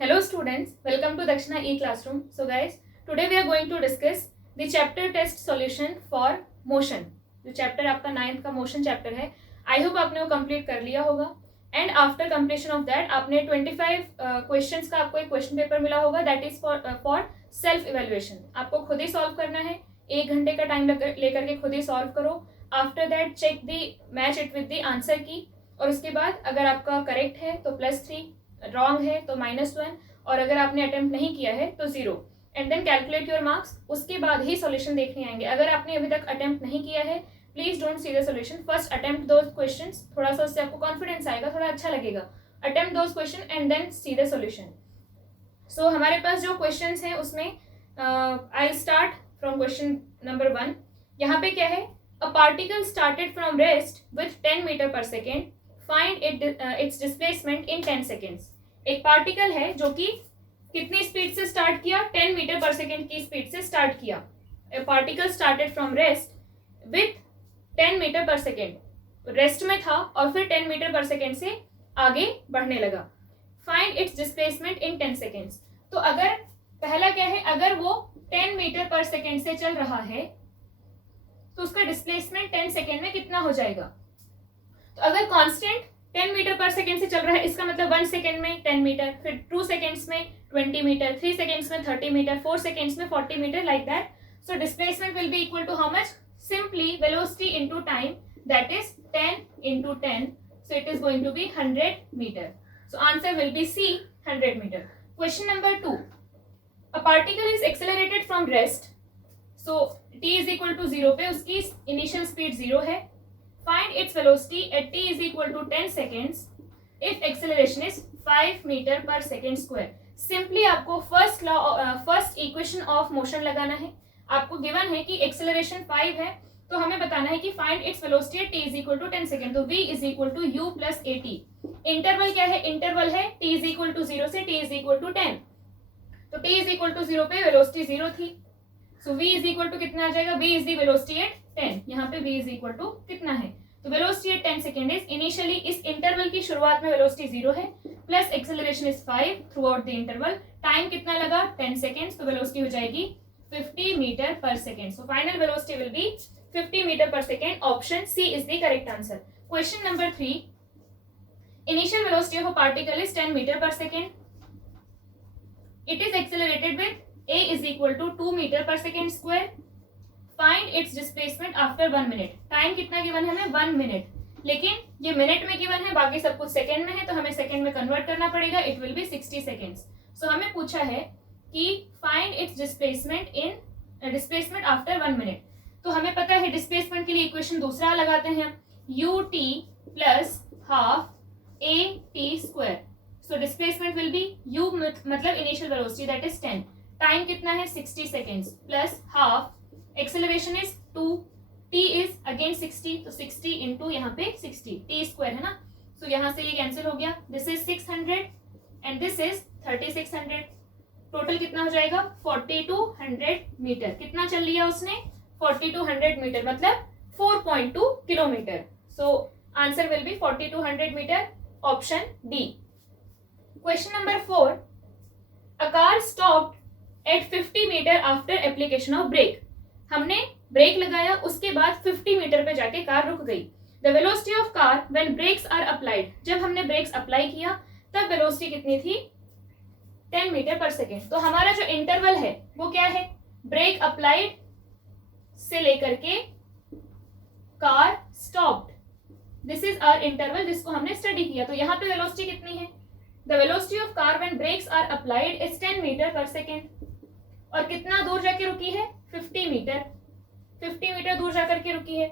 Hello students, welcome to Dakshina E-Classroom. So guys, today we are going to discuss the chapter test solution for motion. जो chapter आपका 9th का motion chapter है, I hope आपने वो complete कर लिया होगा. And after completion of that आपने 25 क्वेश्चंस का आपको एक क्वेश्चन पेपर मिला होगा. That is for self evaluation. आपको खुद ही सॉल्व करना है. 1 घंटे का टाइम लेकर के खुद ही सॉल्व करो. After that check the match it with the answer key. और उसके बाद अगर आपका करेक्ट है तो +3, रॉन्ग है तो -1, और अगर आपने अटेम्प्ट नहीं किया है तो 0. And then calculate your marks. उसके बाद ही सॉल्यूशन देखने आएंगे. अगर आपने अभी तक अटेम्प्ट नहीं किया है, please don't see the solution. First attempt those questions. थोड़ा सा उससे आपको कॉन्फिडेंस आएगा, थोड़ा अच्छा लगेगा. Attempt those question and then see the solution. So हमारे पास जो क्वेश्चंस हैं उसमें I start from question number 1. यहाँ पे क्या है? A particle started from rest with 10 metre per second. Find its displacement in 10 seconds. एक पार्टिकल है जो कि कितनी स्पीड से स्टार्ट किया? 10 मीटर पर सेकेंड की स्पीड से स्टार्ट किया. A particle started from rest with 10 metre per second. Rest में था और फिर 10 मीटर पर सेकेंड से आगे बढ़ने लगा. Find its displacement in 10 seconds. तो अगर पहला क्या है, अगर वो 10 मीटर पर सेकेंड से चल रहा है तो उसका डिस्प्लेसमेंट 10 सेकेंड में कितना हो जाएगा? तो अगर कांस्टेंट 10 मीटर पर सेकेंड से चल रहा है, इसका मतलब 1 सेकेंड में 10 मीटर, फिर 2 सेकेंड्स में 20 मीटर, 3 सेकेंड्स में 30 मीटर, 4 सेकेंड्स में 40 metre, like that. So displacement will be equal to how much? Simply velocity into time, that is 10 into 10. So it is going to be 100 meter. So answer will be C, 100 meter. Question number 2. A particle is accelerated from rest. So t is equal to 0 पे उसकी initial speed 0 है. Find its velocity at t is equal to 10 seconds if acceleration is 5 meter per second square. Simply आपको first equation of motion लगाना है. आपको given है कि acceleration 5 है, तो हमें बताना है कि find its velocity at t is equal to 10 second. तो v is equal to u plus at. Interval क्या है? इंटरवल है t इज इक्वल टू 0 से t इज इक्वल टू 10. तो t इज इक्वल टू 0 पे वेलोसिटी 0 थी. सो v is equal to कितना आ जाएगा? v is the velocity at 10. यहाँ पे v इज इक्वल टू कितना है? तो velocity eight 10 second is initially, इस इंटरवल की शुरुआत में वेलोसिटी 0 है, plus acceleration is 5 through out the interval. Time कितना लगा? 10 सेकेंड्स. तो वेलोसिटी हो जाएगी 50 metre per second. So final velocity will B 50 meter per second. Option C is the correct answer. Question number 3. Initial velocity of a particle is 10 meter per second. It is accelerated with a is equal to 2 meter per second square. Find its displacement after 1 minute. Time कितना given है हमें? 1 minute. लेकिन ये minute में given है, बाकी सब कुछ सेकेंड में है, तो हमें सेकेंड में कन्वर्ट करना पड़ेगा. It will be 60 seconds. So हमें पूछा है कि find its displacement after 1 minute. तो हमें पता है डिस्प्लेसमेंट के लिए इक्वेशन दूसरा लगाते हैं, ut plus half a t square. So displacement will B u मतलब initial velocity that is 10. Time कितना है? 60 seconds plus half. Acceleration is 2, t is again 60, तो 60 इंटू यहाँ पे 60 t स्क्वायर है ना. सो यहाँ से ये कैंसिल हो गया. This is 600 and this is 3600. Total कितना हो जाएगा? 4200 मीटर. कितना चल लिया उसने? 4200 मीटर मतलब 4.2 kilometre. So answer will be 4200 metre. Option D. Question number 4. A car stopped at 50 metre after application of brake. हमने ब्रेक लगाया, उसके बाद 50 मीटर पे जाके कार रुक गई. The velocity of car when brakes are applied. जब हमने ब्रेक्स अप्लाई किया तब वेलोसिटी कितनी थी? 10 मीटर पर सेकेंड. तो हमारा जो इंटरवल है वो क्या है? ब्रेक अप्लाइड से लेकर के car stopped. This is our interval जिसको हमने स्टडी किया. तो यहाँ पे वेलोसिटी कितनी है? The velocity of car when brakes are applied is 10 metre per second. और कितना दूर जाके रुकी है? 50 मीटर. 50 मीटर दूर जाकर के रुकी है.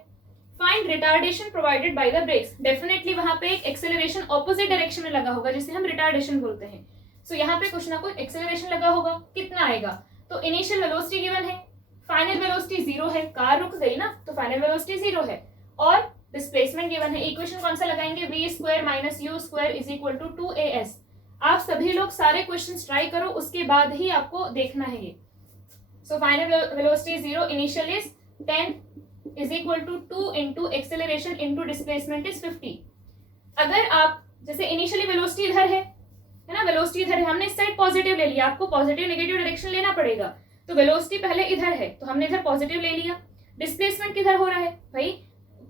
Find retardation provided by the brakes. Definitely वहां पे एक एक्सेलरेशन ऑपोजिट डायरेक्शन में लगा होगा जिसे हम रिटार्डेशन बोलते हैं. सो यहाँ पे कुछ ना कुछ एक्सेलरेशन लगा होगा. कितना आएगा? तो इनिशियल वेलोसिटी गिवन है, फाइनल वेलोसिटी 0 है, कार रुक गई ना, तो फाइनल वेलोसिटी 0 है, और डिस्प्लेसमेंट गिवन है. इक्वेशन कौन सा लगाएंगे? v square minus u square is equal to 2as. आप सभी लोग सारे क्वेश्चंस ट्राई करो, उसके बाद ही आपको देखना है ये. So final velocity 0, initial is 10 is equal to 2 into acceleration into displacement is 50. अगर आप जैसे इनिशियली वेलोसिटी इधर है है ना, वेलोसिटी इधर है, हमने इस साइड पॉजिटिव ले लिया, आपको पॉजिटिव नेगेटिव डायरेक्शन लेना पड़ेगा, तो वेलोसिटी पहले इधर है तो हमने इधर पॉजिटिव ले लिया। डिस्प्लेसमेंट किधर हो रहा है भाई,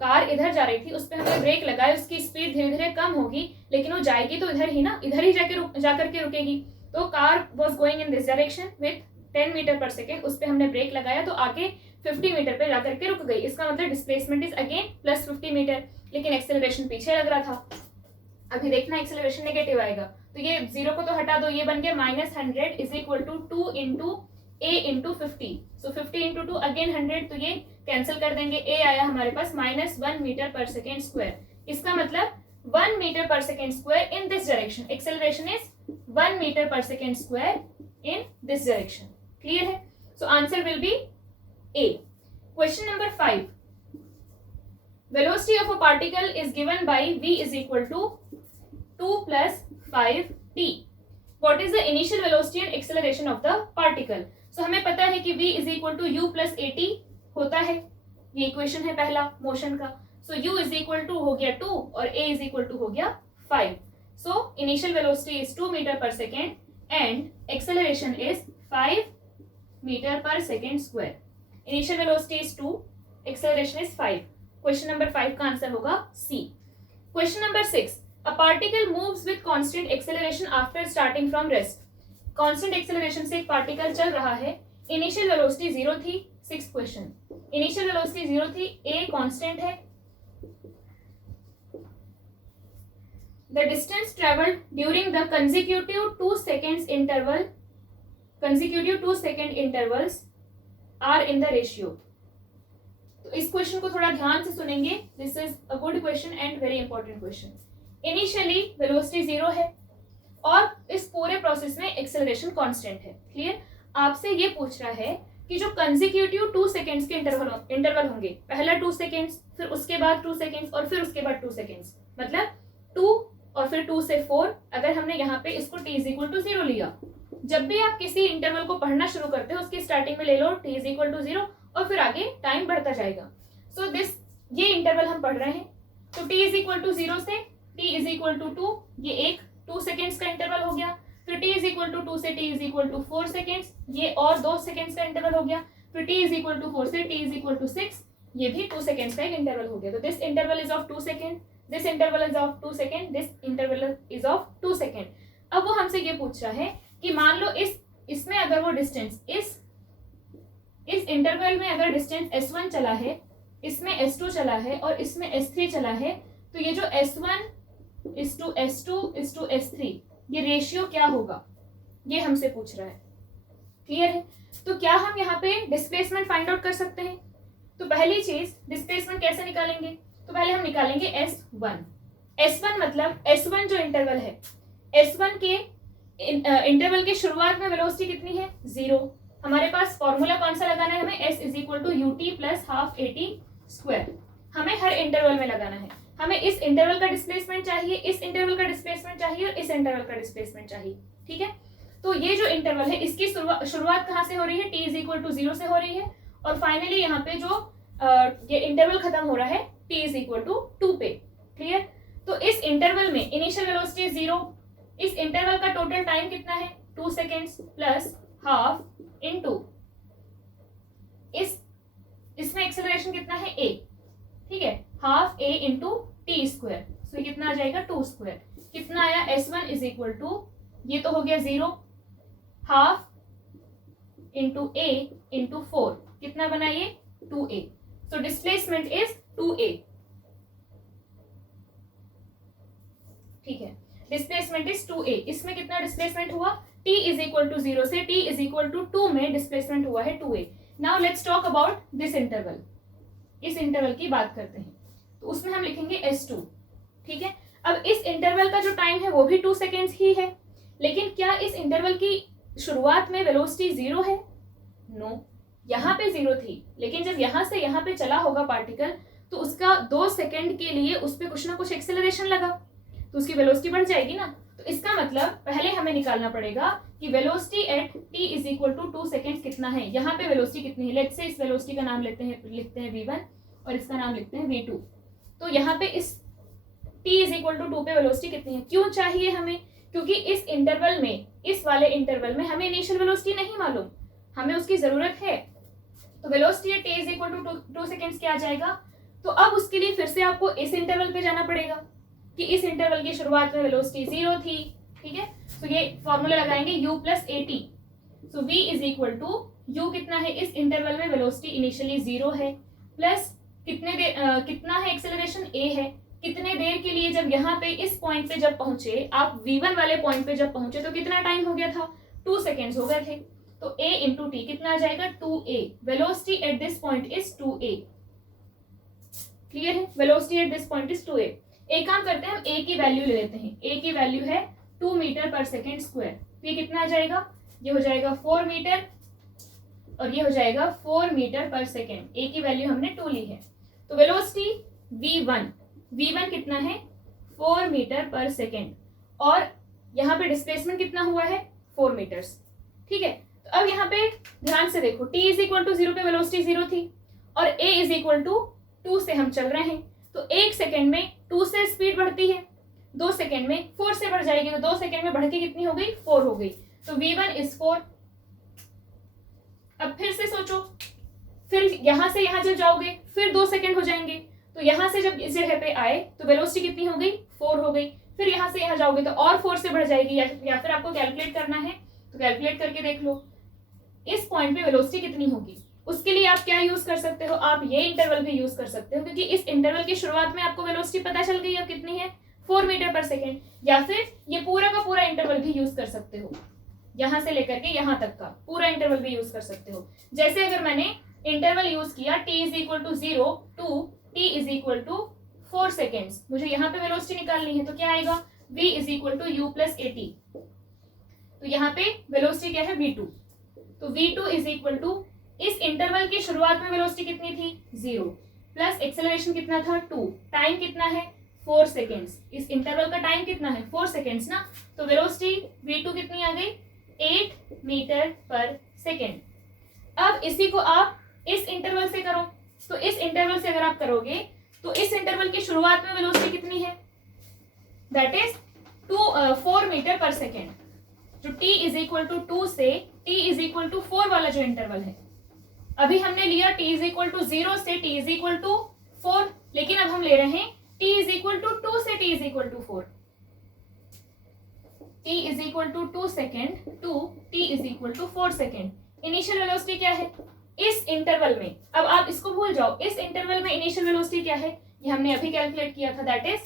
कार इधर जा रही थी, उस पर हमने ब्रेक लगाया, उसकी स्पीड धीरे धीरे कम होगी, लेकिन वो जाएगी तो इधर ही ना, इधर ही जाकर के रुकेगी। तो car was going in this direction with 10 metre per second, उस पर हमने ब्रेक लगाया तो आगे 50 मीटर पे जाकर के रुक गई। इसका मतलब displacement is again plus 50 metre, लेकिन एक्सेलरेशन पीछे लग रहा था। अभी देखना एक्सेलरेशन नेगेटिव आएगा, तो ये 0 को तो हटा दो, ये बन गया -100 is equal to 2 into a into 50। So 50 into 2 again 100, तो ये कैंसिल कर देंगे, a आया हमारे पास -1 मीटर पर सेकेंड स्क्वायर। इसका मतलब 1 metre per second square in this direction, acceleration is 1 metre per second square in this direction. Clear है? So answer will be A. Question number 5. Velocity of a particle is given by v is equal to 2 plus 5t. What is the initial velocity and acceleration of the particle? So हमें पता है कि v is equal to u plus at होता है, ये equation है पहला motion का। So u is equal to हो गया 2 और a is equal to हो गया 5. So initial velocity is 2 meter per second and acceleration is 5 meter per second square. Initial velocity is 2, acceleration is 5. Question number 5 का answer होगा C. Question number 6. A particle moves with constant acceleration after starting from rest. Constant acceleration से एक particle चल रहा है, initial velocity 0 थी। 6th question. Initial velocity 0 थी, a constant है। The distance traveled during the consecutive 2 second intervals are in the ratio. तो इस क्वेश्चन को थोड़ा ध्यान से सुनेंगे, this is a good question and very important question. Initially velocity 0 है और इस पूरे प्रोसेस में एक्सेलरेशन कांस्टेंट है। क्लियर? आपसे ये पूछ रहा है कि जो कंसेक्यूटिव 2 सेकेंड्स के इंटरवल होंगे, पहला 2 सेकेंड्स, फिर उसके बाद 2 सेकेंड्स और फिर उसके बाद 2 सेकेंड्स, मतलब 2 और फिर 2 से 4, अगर हमने यहाँ पे इसको t इज इक्वल टू 0 लिया, जब भी आप किसी इंटरवल को पढ़ना शुरू करते हो उसकी स्टार्टिंग में ले लो t इज इक्वल टू 0 और फिर आगे टाइम बढ़ता जाएगा। सो दिस ये इंटरवल हम पढ़ रहे हैं, तो t इज इक्वल टू 0 से t इज इक्वल टू 2, ये एक 2 सेकेंड्स का इंटरवल हो गया। फिर t इज इक्वल टू 2 से t is equal to 4 seconds, ये और 2 सेकेंड्स का इंटरवल हो गया। फिर t इज इक्वल टू 4 से t इज इक्वल टू 6, ये भी 2 सेकेंड्स का एक इंटरवल हो गया। तो this interval is of 2 second, this interval is of 2 second, this interval is of 2 second. अब वो हमसे ये पूछ रहा है कि मान लो इसमें अगर वो डिस्टेंस इस इंटरवल में अगर डिस्टेंस s1 चला है, इसमें s2 चला है और इसमें s3 चला है, तो ये जो s1 इस टू s2 इस टू s3 ये रेशियो क्या होगा, ये हमसे पूछ रहा है। क्लियर है? तो क्या हम यहाँ पे डिस्प्लेसमेंट फाइंड आउट कर सकते हैं? तो पहली चीज डिस्प्लेसमेंट कैसे निकालेंगे? तो पहले हम निकालेंगे s1 मतलब s1 जो इंटरवल है, s1 के इंटरवल के शुरुआत में वेलोसिटी कितनी है? 0। हमारे पास फॉर्मूला कौन सा लगाना है? हमें s is equal to ut plus half at square हमें हर इंटरवल में लगाना है। हमें इस इंटरवल का डिस्प्लेसमेंट चाहिए, इस इंटरवल का डिस्प्लेसमेंट चाहिए और इस इंटरवल का डिस्प्लेसमेंट चाहिए। ठीक है, तो ये जो इंटरवल है इसकी शुरुआत कहाँ से हो रही है? t इज इक्वल टू 0 से हो रही है और फाइनली यहाँ पे जो ये इंटरवल खत्म हो रहा है t इज इक्वल टू 2 पे। क्लियर? तो इस इंटरवल में इनिशियल वेलोसिटी 0, इस इंटरवल का टोटल टाइम कितना है? 2 सेकेंड्स प्लस हाफ इनटू इसमें एक्सेलरेशन कितना है? a। ठीक है, half a into t square, so कितना आ जाएगा? 2 स्क्वायर। कितना आया? s1 इज इक्वल टू, ये तो हो गया 0, हाफ इंटू a इंटू 4, कितना बना ये? 2a। So displacement is 2a। ठीक है, डिस्प्लेसमेंट इज 2a। इसमें कितना डिस्प्लेसमेंट हुआ? t इज इक्वल टू 0 से t इज इक्वल टू 2 में डिस्प्लेसमेंट हुआ है 2a। Now let's talk about this interval. इस इंटरवल की बात करते हैं, तो उसमें हम लिखेंगे s2। ठीक है, अब इस इंटरवल का जो टाइम है वो भी 2 सेकेंड्स ही है, लेकिन क्या इस इंटरवल की शुरुआत में वेलोसिटी 0 है? नो, यहाँ पे 0 थी, लेकिन जब यहाँ से यहाँ पे चला होगा पार्टिकल तो उसका 2 सेकेंड के लिए उस पर कुछ ना कुछ एक्सेलरेशन लगा, तो उसकी वेलोसिटी बढ़ जाएगी ना। तो इसका मतलब पहले हमें निकालना पड़ेगा कि velocity at t is equal to 2 seconds कितना है। यहाँ पे वेलोसिटी कितनी है? लेट्स से इस वेलोसिटी का नाम लिखते हैं v1 और इसका नाम लिखते हैं v2। तो यहाँ पे इस t इज इक्वल टू 2 पे वेलोसिटी कितनी है? क्यों चाहिए हमें? क्योंकि इस इंटरवल में, इस वाले इंटरवल में हमें इनिशियल वेलोसिटी नहीं मालूम, हमें उसकी जरूरत है। तो velocity at t is equal to 2 seconds क्या आ जाएगा। तो अब उसके लिए फिर से आपको इस इंटरवल पे जाना पड़ेगा कि इस इंटरवल की शुरुआत में वेलोसिटी 0 थी, ठीक है। तो ये फॉर्मूला लगाएंगे u plus a t. So v is equal to u कितना है, इस इंटरवल में वेलोसिटी इनिशियली 0 है, प्लस कितना है एक्सेलरेशन a है, कितने देर के लिए, जब यहाँ पे इस पॉइंट पे जब पहुंचे आप, v1 वाले पॉइंट पे जब पहुंचे तो कितना टाइम हो गया था, 2 सेकेंड्स हो गए थे। तो a इंटू टी कितना आ जाएगा, 2a। Velocity at this point is 2a। Clear है, velocity at this point is 2a। एक काम करते हैं, हम a की वैल्यू ले लेते हैं। a की वैल्यू है 2 मीटर पर सेकेंड स्क्वायर। तो ये कितना आ जाएगा, ये हो जाएगा 4 मीटर और ये हो जाएगा 4 मीटर पर सेकेंड। a की वैल्यू हमने 2 ली है। तो वेलोसिटी v1 कितना है, 4 मीटर पर सेकेंड, और यहाँ पे डिस्प्लेसमेंट कितना हुआ है, 4 मीटर्स, ठीक है। तो अब यहाँ पे ध्यान से देखो, t इज इक्वल टू 0 पे वेलोसिटी 0 थी और a इज इक्वल टू 2 से हम चल रहे हैं। तो 1 सेकेंड में 2 से स्पीड बढ़ती है, 2 सेकेंड में 4 से बढ़ जाएगी, तो 2 सेकेंड में बढ़ के कितनी हो गई, 4 हो गई। तो v1 इज 4। अब फिर से सोचो, फिर यहां से यहां जब जाओगे फिर 2 सेकेंड हो जाएंगे, तो यहां से जब इस जगह पे आए तो वेलोसिटी कितनी हो गई, 4 हो गई। फिर यहां से यहां जाओगे तो और 4 से बढ़ जाएगी, या फिर आपको कैलकुलेट करना है तो कैलकुलेट करके देख लो इस पॉइंट पे वेलोसिटी कितनी होगी। उसके लिए आप क्या यूज कर सकते हो, आप ये इंटरवल भी यूज कर सकते हो, क्योंकि इस इंटरवल की शुरुआत में आपको वेलोसिटी पता चल गई अब कितनी है, 4 मीटर पर सेकेंड। या फिर ये पूरा का पूरा इंटरवल भी यूज कर सकते हो, यहां से लेकर के यहां तक का पूरा इंटरवल भी यूज कर सकते हो। जैसे अगर मैंने इंटरवल यूज किया t is equal to 0 to t is equal to 4 seconds, मुझे यहाँ पे वेलोसिटी निकालनी है, तो क्या आएगा, v is equal to u plus a t. तो यहाँ पे वेलोसिटी क्या है, v2। तो v2 इज इक्वल टू, इस इंटरवल की शुरुआत में वेलोसिटी कितनी थी, 0, प्लस एक्सेलरेशन कितना था, 2, टाइम कितना है, 4 सेकेंड्स। इस इंटरवल का टाइम कितना है, 4 सेकेंड्स ना। तो वेलोसिटी v2 कितनी आ गई, 8 मीटर पर सेकेंड। अब इसी को आप इस इंटरवल से करो, तो इस इंटरवल से अगर आप करोगे तो इस इंटरवल की शुरुआत में वेलोसिटी कितनी है, that is 4 metre per second. जो t इज इक्वल टू 2 से t इज इक्वल टू 4 वाला जो इंटरवल है, अभी हमने लिया t इज इक्वल टू 0 से t इज इक्वल टू 4, लेकिन अब हम ले रहे हैं t इज इक्वल टू 2 से t is equal to 4। t is equal to 2 second to t is equal to 4 second. Initial velocity क्या है इस इंटरवल में, अब आप इसको भूल जाओ, इस इंटरवल में इनिशियल वेलोसिटी क्या है, ये हमने अभी कैलकुलेट किया था, दैट इज,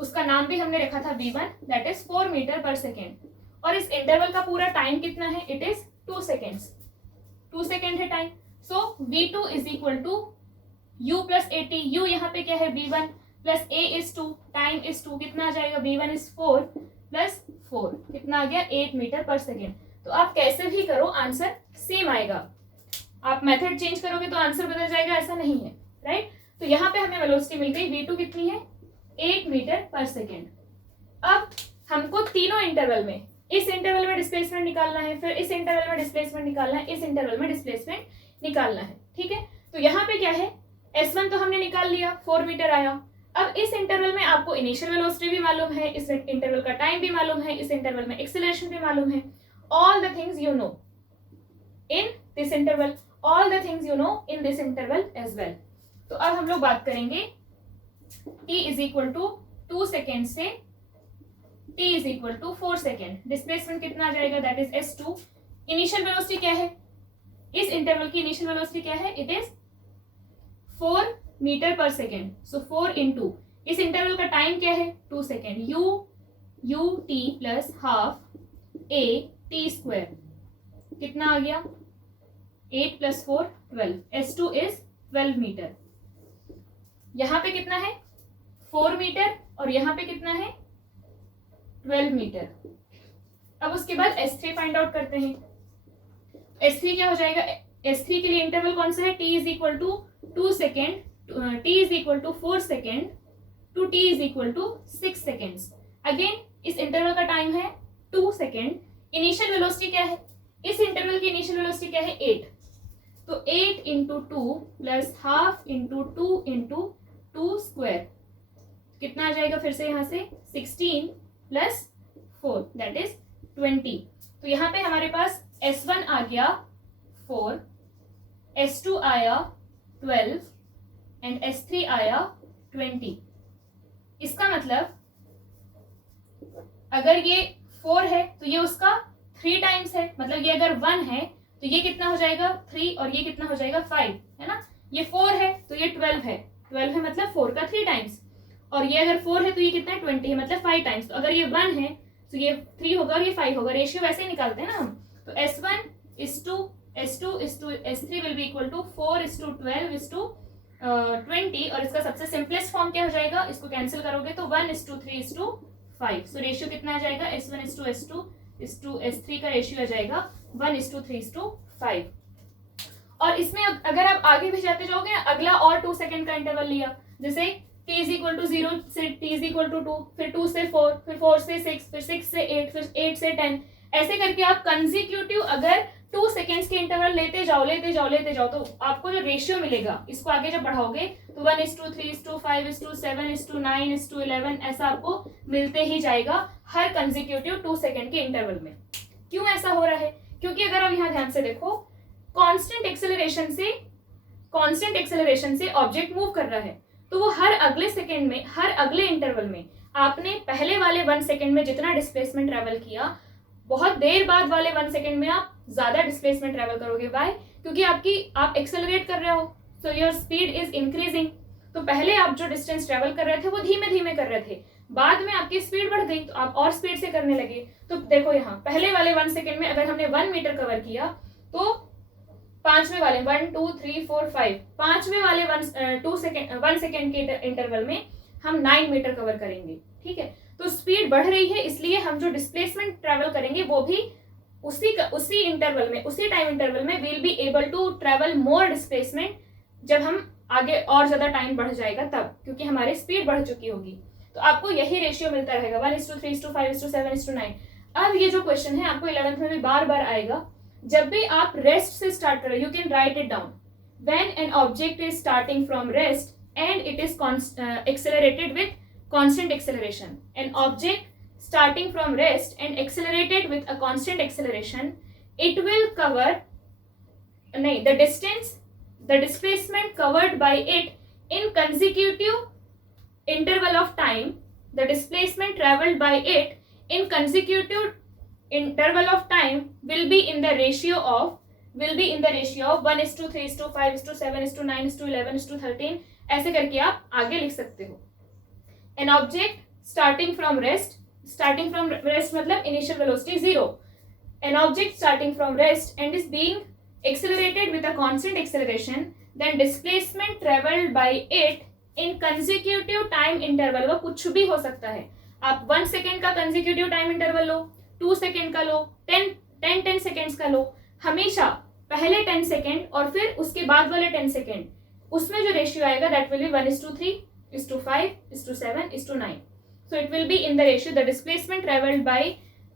उसका नाम भी हमने रखा था v1, that is 4 metre per second. और इस इंटरवल का पूरा टाइम कितना है, इट इज 2 सेकेंड्स, 2 सेकेंड है time. So v2 is equal to u plus a t. u यहाँ पे क्या है, v1 plus a is 2, time is 2, कितना आ जाएगा, v1 इज 4 प्लस 4, कितना आ गया, 8 मीटर पर सेकेंड। तो आप कैसे भी करो आंसर सेम आएगा, आप मेथड चेंज करोगे तो आंसर बदल जाएगा, ऐसा नहीं है, राइट। तो यहाँ पे हमें वेलोसिटी मिल गई, v2 कितनी है, 8 मीटर पर सेकेंड। अब हमको तीनों इंटरवल में, इस इंटरवल में डिस्प्लेसमेंट निकालना है, फिर इस इंटरवल में डिस्प्लेसमेंट निकालना है, इस इंटरवल में डिस्प्लेसमेंट निकालना है, ठीक है। तो यहाँ पे क्या है, s1 तो हमने निकाल लिया, 4 मीटर आया। अब इस इंटरवल में आपको इनिशियल वेलोसिटी भी मालूम है, इस इंटरवल का टाइम भी मालूम है, इस इंटरवल में एक्सेलरेशन भी मालूम है, all the things you know in this interval, all the things you know in this interval as well. तो अब हम लोग बात करेंगे t is equal to 2 second से t is equal to 4 second, displacement कितना आ जाएगा, that is s2। Initial velocity क्या है, इस इंटरवल की इनिशियल वेलोसिटी क्या है, it is 4 metre per second. So 4 into, इस इंटरवल का टाइम क्या है, 2 second, u t plus half a t square, कितना आ गया, 8 प्लस 4 12, s2 इज 12 मीटर। यहाँ पे कितना है, 4 मीटर, और यहाँ पे कितना है, 12 मीटर। अब उसके बाद s3 फाइंड आउट करते हैं। s3 क्या हो जाएगा, s3 के लिए इंटरवल कौन सा है, t is equal to 2 second, t is equal to 4 second to t is equal to 6 seconds. Again इस इंटरवल का टाइम है 2 सेकेंड। इनिशियल वेलोसिटी क्या है, इस इंटरवल की इनिशियल वेलोसिटी क्या है, 8। तो 8 into 2 plus half into 2 into 2 square, कितना आ जाएगा, फिर से यहाँ से 16 प्लस 4 दैट इज 20। तो यहाँ पे हमारे पास S1 आ गया 4, S2 आया 12 एंड S3 आया 20। इसका मतलब अगर ये 4 है तो ये उसका 3 टाइम्स है, मतलब ये अगर 1 है तो ये कितना हो जाएगा 3 और ये कितना हो जाएगा 5, है ना। ये 4 है तो ये 12 है, 12 है मतलब 4 का 3 टाइम्स, और ये अगर 4 है तो ये कितना है 20 है मतलब 5 टाइम्स। तो अगर ये 1 है तो ये 3 होगा और ये 5 होगा, रेशियो वैसे ही निकालते हैं ना हम। तो S1 is to S2 is to S3 will be equal to 4 is to 12 is to 20, और इसका सबसे सिंपलेस्ट फॉर्म क्या हो जाएगा, इसको कैंसिल करोगे तो 1 is to 3 is to 5। So ratio कितना आ जाएगा, S1 is to S2 is to S3 का रेशियो आ जाएगा 1 is to 3 is to 5। और इसमें अगर आप आगे भी जाते जाओगे, अगला और 2 सेकंड का इंटरवल लिया, जैसे t इज इक्वल टू 0 से t इज इक्वल टू 2, फिर 2 से 4, फिर 4 से 6, फिर 6 से 8, फिर 8 से 10, ऐसे करके आप कंसेक्यूटिव अगर 2 सेकेंड्स के इंटरवल लेते जाओ तो आपको जो रेशियो मिलेगा इसको आगे जब बढ़ाओगे तो 1 is to 3 is to 5 is to 7 is to 9 is to 11 ऐसा आपको मिलते ही जाएगा हर कंसेक्यूटिव 2 सेकेंड के इंटरवल में। क्यों ऐसा हो रहा है, क्योंकि अगर आप यहाँ ध्यान से देखो, कांस्टेंट एक्सेलरेशन से ऑब्जेक्ट मूव कर रहा है, तो वो हर अगले सेकेंड में, हर अगले इंटरवल में आपने पहले वाले 1 सेकेंड में जितना डिस्प्लेसमेंट ट्रेवल किया, बहुत देर बाद वाले 1 सेकेंड में आप ज्यादा डिस्प्लेसमेंट ट्रेवल करोगे। बाय, क्योंकि आप एक्सेलरेट कर रहे हो, so your speed is increasing. तो पहले आप जो डिस्टेंस ट्रेवल कर रहे थे वो धीमे धीमे कर रहे थे, बाद में आपकी स्पीड बढ़ गई तो आप और स्पीड से करने लगे। तो देखो यहाँ पहले वाले 1 सेकेंड में अगर हमने 1 मीटर कवर किया तो पांचवें वाले 1 2 3 4 5 पांचवें वाले 1 सेकेंड के इंटरवल में हम 9 मीटर कवर करेंगे। ठीक है, तो स्पीड बढ़ रही है, इसलिए हम जो डिस्प्लेसमेंट ट्रेवल करेंगे वो भी उसी इंटरवल में, उसी टाइम इंटरवल में will be able to travel more displacement जब हम आगे और ज्यादा टाइम बढ़ जाएगा तब, क्योंकि हमारी स्पीड बढ़ चुकी होगी। तो आपको यही रेशियो मिलता रहेगा 1 is to 3 is to 5 is to 7 is to 9। अब ये जो क्वेश्चन है आपको 11th में भी बार बार आएगा। जब भी आप रेस्ट से स्टार्ट करो, you can write it down, when an object is starting from rest and it is accelerated with constant acceleration. An object starting from rest and accelerated with a constant acceleration, it will cover the displacement covered by it in consecutive interval of time, the displacement traveled by it in consecutive interval of time will be in the ratio of 1 is to 3 is to 5 is to 7 is to 9 is to 11 is to 13। ऐसे करके आप आगे लिख सकते हो। An object starting from rest मतलब initial velocity 0, an object starting from rest and is being accelerated with a constant acceleration, then displacement traveled by it in consecutive time interval, वो कुछ भी हो सकता है। आप 1 सेकेंड का consecutive time interval लो, 2 second का लो, 10 सेकेंड्स का लो, हमेशा पहले 10 सेकेंड और फिर उसके बाद वाले 10 सेकेंड, उसमें जो रेशियो आएगा that will be 1 is to 3 is to 5 is to 7 is to 9। So it will be in the ratio the displacement traveled by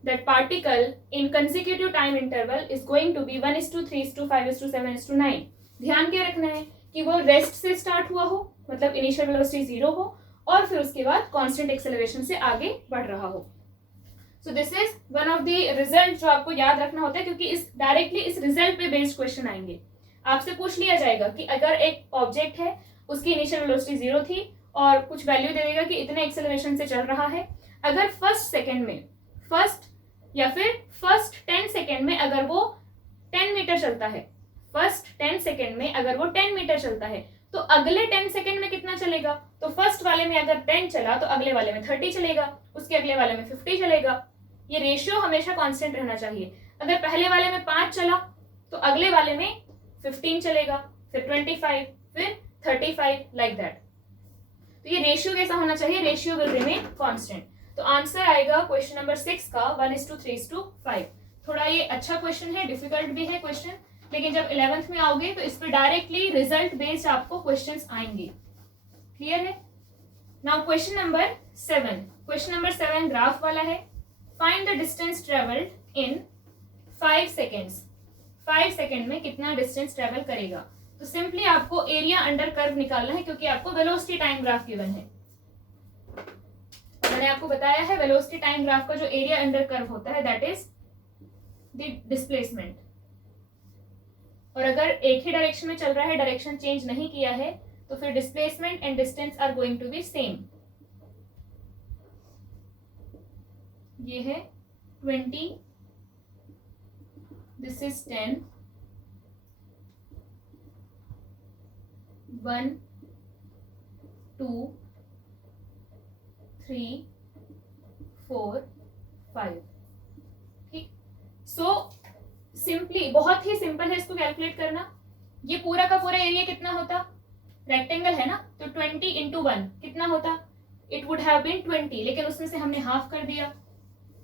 that particle in consecutive time interval is going to be 1 is to 3 is to 5 is to 7 is to 9। ध्यान क्या रखना है कि वो rest से start हुआ हो, मतलब इनिशियल वेलोसिटी 0 हो, और फिर उसके बाद कांस्टेंट एक्सेलरेशन से आगे बढ़ रहा हो। सो this is one of the result जो आपको याद रखना होता है, क्योंकि इस डायरेक्टली इस रिजल्ट पे बेस्ड क्वेश्चन आएंगे। आपसे पूछ लिया जाएगा कि अगर एक ऑब्जेक्ट है, उसकी इनिशियल वेलोसिटी 0 थी और कुछ वैल्यू दे देगा कि इतने एक्सेलरेशन से चल रहा है, अगर फर्स्ट 10 सेकेंड में अगर वो 10 मीटर चलता है, फर्स्ट 10 सेकेंड में अगर वो 10 मीटर चलता है, तो अगले 10 सेकेंड में कितना चलेगा? तो फर्स्ट वाले में अगर 10 चला तो अगले वाले में 30 चलेगा, उसके अगले वाले में 50 चलेगा। ये रेशियो हमेशा कांस्टेंट रहना चाहिए। अगर पहले वाले में 5 चला तो अगले वाले में 15 चलेगा, फिर 25, फिर 35, लाइक दैट। तो ये रेशियो कैसा होना चाहिए? Ratio will remain constant. तो आंसर आएगा क्वेश्चन नंबर 6 का 1:3:5। थोड़ा ये अच्छा क्वेश्चन है, डिफिकल्ट भी है क्वेश्चन, लेकिन जब 11th में आओगे तो इस पर डायरेक्टली रिजल्ट बेस्ड आपको क्वेश्चंस आएंगे। क्लियर है? Now question number 7। Question number 7 graph वाला है। Find the distance travelled in 5 seconds. 5 second में कितना डिस्टेंस ट्रेवल करेगा? तो सिंपली आपको एरिया अंडर कर्व निकालना है, क्योंकि आपको वेलोसिटी टाइम ग्राफ गिवन है। मैंने आपको बताया है वेलोसिटी टाइम ग्राफ का जो एरिया अंडर कर्व होता है दैट इज द डिस्प्लेसमेंट। और अगर एक ही डायरेक्शन में चल रहा है, डायरेक्शन चेंज नहीं किया है, तो फिर displacement and distance are going to be same. ये है 20, दिस इज 10, 1 2 3 4 5। ठीक, सो सिंपली, बहुत ही सिंपल है इसको कैलकुलेट करना। ये पूरा का पूरा एरिया कितना होता, रेक्टेंगल है ना, तो 20 इंटू 1 कितना होता, इट वुड हैव बीन 20, लेकिन उसमें से हमने हाफ कर दिया,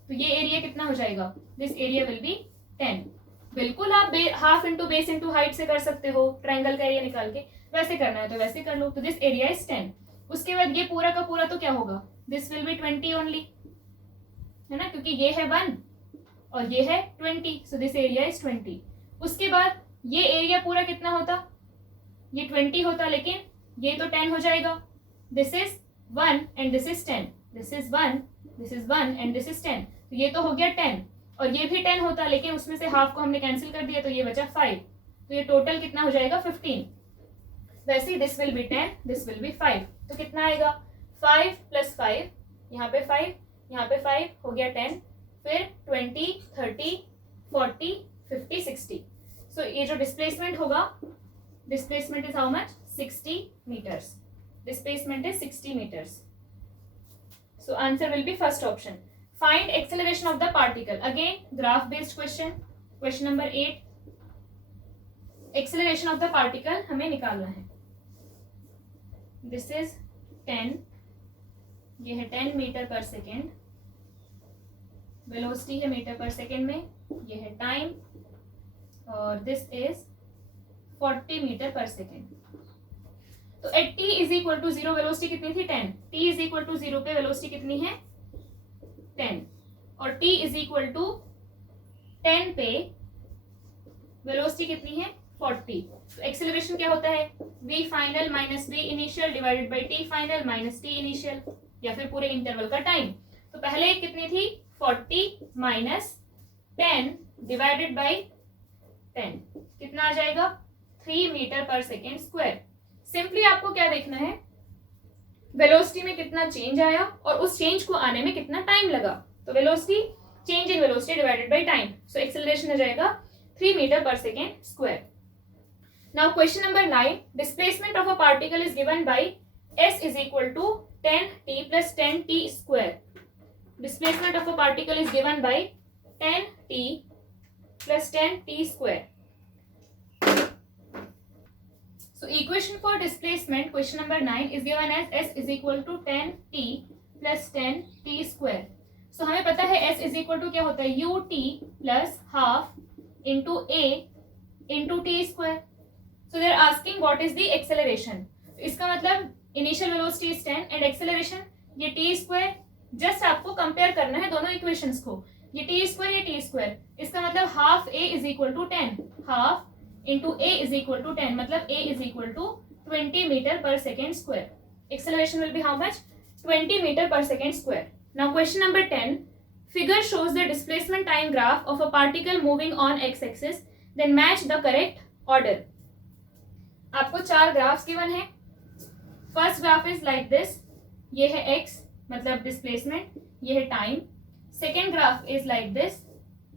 तो ये एरिया कितना हो जाएगा, दिस एरिया विल बी 10। बिल्कुल आप half into base into height से कर सकते हो, ट्रायंगल का एरिया निकाल के, वैसे करना है तो वैसे कर लो। तो दिस एरिया इज 10। उसके बाद ये पूरा का पूरा तो क्या होगा, दिस विल बी 20 ओनली, है ना, क्योंकि ये है 1 और ये है 20, सो दिस एरिया इज 20। उसके बाद ये एरिया पूरा कितना होता, ये 20 होता, लेकिन ये तो 10 हो जाएगा, this is 1 and this is 10, this is 1, this is 1 and this is 10, तो ये तो हो गया 10, और ये भी 10 होता, लेकिन उसमें से हाफ को हमने कैंसिल कर दिया, तो ये बचा 5, तो ये टोटल कितना हो जाएगा 15। वैसे this will B 10, this will B 5, तो कितना आएगा 5 + 5, यहाँ पे 5, यहाँ पे 5, हो गया 10, फिर 20 30 40 50 60। सो ये जो डिस्प्लेसमेंट होगा, displacement is how much, 60 metres, displacement is 60 metres. So answer will be first option. Find acceleration of the particle, again graph based question, question number 8, acceleration of the particle हमें निकालना है। दिस इज 10, ये है 10 metre per second, velocity है metre per second में, ये है time, और this is 40 metre per second. तो at t is equal to 0 velocity कितनी थी 10, t इज इक्वल टू 0 पे वेलोसिटी कितनी है 10, और t इज इक्वल टू 10 पे वेलोसिटी कितनी है 40। तो एक्सेलरेशन क्या होता है, v final minus v initial divided by t final minus t initial, या फिर पूरे इंटरवल का टाइम। तो पहले कितनी थी 40 माइनस 10 डिवाइडेड बाई 10, कितना आ जाएगा 3 metre per second square. Simply आपको क्या देखना है, वेलोसिटी में कितना चेंज आया और उस चेंज को आने में कितना टाइम लगा। तो velocity, change in velocity divided by time, so acceleration हो जाएगा 3 metre per second square. Now question number 9, displacement of a particle is given by s is equal to 10t plus 10t square. Displacement of a particle is given by 10t plus 10t square. So equation for displacement, question number 9 is given as s is equal to 10t plus 10t square. So हमें पता है s is equal to क्या होता है ut plus half into a into t square. So they are asking what is the acceleration. इसका मतलब initial velocity is 10 and acceleration ये t square. Just आपको कंपेयर करना है दोनों इक्वेशंस को, ये टी स्क्वायर ये टी स्क्वायर, इसका मतलब half a is equal to 10, half into a is equal to 10, मतलब a is equal to 20 metre per second square. Acceleration will be how much 20 metre per second square. Now question number 10, figure shows the displacement time graph of a particle moving on X axis, then match the correct order. आपको 4 graphs given है। First graph is like this, ये है x मतलब displacement, ये है time. Second graph is like this,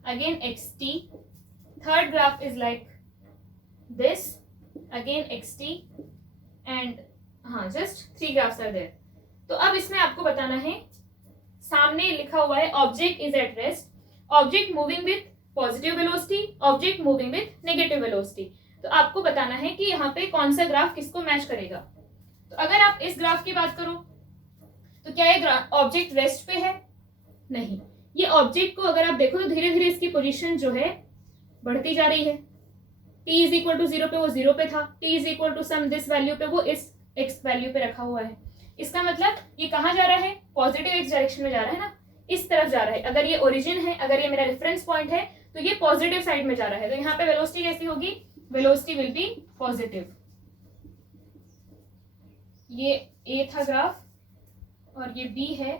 again xt। Third graph is like this, again xt, and हाँ just 3 graphs are there. तो अब इसमें आपको बताना है, सामने लिखा हुआ है object is at rest, object moving with positive velocity, object moving with negative velocity. तो आपको बताना है कि यहाँ पे कौन सा ग्राफ किसको मैच करेगा। तो अगर आप इस ग्राफ की बात करो तो क्या ये ऑब्जेक्ट रेस्ट पे है, नहीं, ये ऑब्जेक्ट को अगर आप देखो तो धीरे धीरे इसकी पोजीशन जो है बढ़ती जा रही है। t इज इक्वल टू 0 पे वो 0 पे था, t is equal to some this value पे वो इस x वैल्यू पे रखा हुआ है। इसका मतलब ये कहाँ जा रहा है, पॉजिटिव x डायरेक्शन में जा रहा है ना, इस तरफ जा रहा है। अगर ये ओरिजिन है, अगर ये मेरा रेफरेंस पॉइंट है, तो ये पॉजिटिव साइड में जा रहा है। तो यहाँ पे वेलोसिटी कैसी होगी, वेलोसिटी विल बी पॉजिटिव। ये a था ग्राफ और ये b है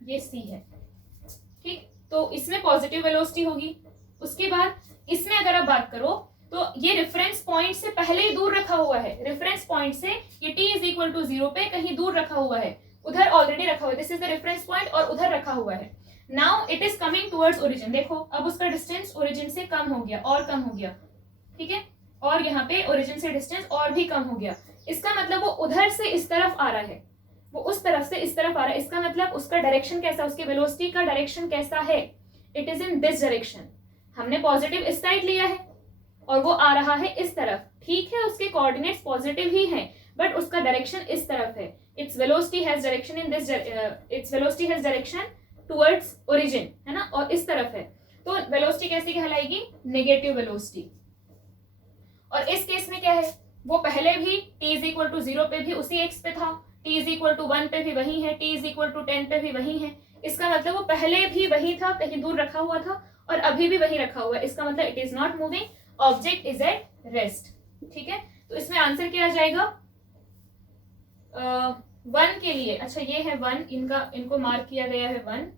ये सी है, ठीक। तो इसमें पॉजिटिव वेलोसिटी होगी। उसके बाद इसमें अगर आप बात करो तो ये रेफरेंस पॉइंट से पहले ही दूर रखा हुआ है, रेफरेंस पॉइंट से ये t इज इक्वल टू 0 पे कहीं दूर रखा हुआ है, उधर ऑलरेडी रखा हुआ है, this is the reference point और उधर रखा हुआ है। Now it is coming towards origin, देखो अब उसका डिस्टेंस ओरिजिन से कम हो गया और कम हो गया, ठीक है, और यहाँ पे ओरिजिन से डिस्टेंस और भी कम हो गया। इसका मतलब वो उधर से इस तरफ आ रहा है, वो उस तरफ से इस तरफ आ रहा है, इसका मतलब उसका डायरेक्शन कैसा, उसकी वेलोसिटी का डायरेक्शन कैसा है, it is in this direction. हमने पॉजिटिव इस साइड लिया है और वो आ रहा है इस तरफ, ठीक है, उसके कोऑर्डिनेट्स पॉजिटिव ही हैं बट उसका डायरेक्शन इस तरफ है। Its velocity has direction in this, its velocity has direction towards origin, है ना, और इस तरफ है, तो वेलोसिटी कैसी कहलाएगी, नेगेटिव वेलोसिटी। और इस केस में क्या है, वो पहले भी t इज इक्वल टू 0 पे भी उसी x पे था, t इज इक्वल टू 1 पे भी वही है, t इज इक्वल टू 10 पे भी वही है। इसका मतलब वो पहले भी वही था, कहीं दूर रखा हुआ था और अभी भी वही रखा हुआ है, इसका मतलब it is not moving, object is at rest, ठीक है। तो इसमें आंसर क्या आ जाएगा, 1 के लिए, अच्छा ये है 1, इनको मार्क किया गया है 1,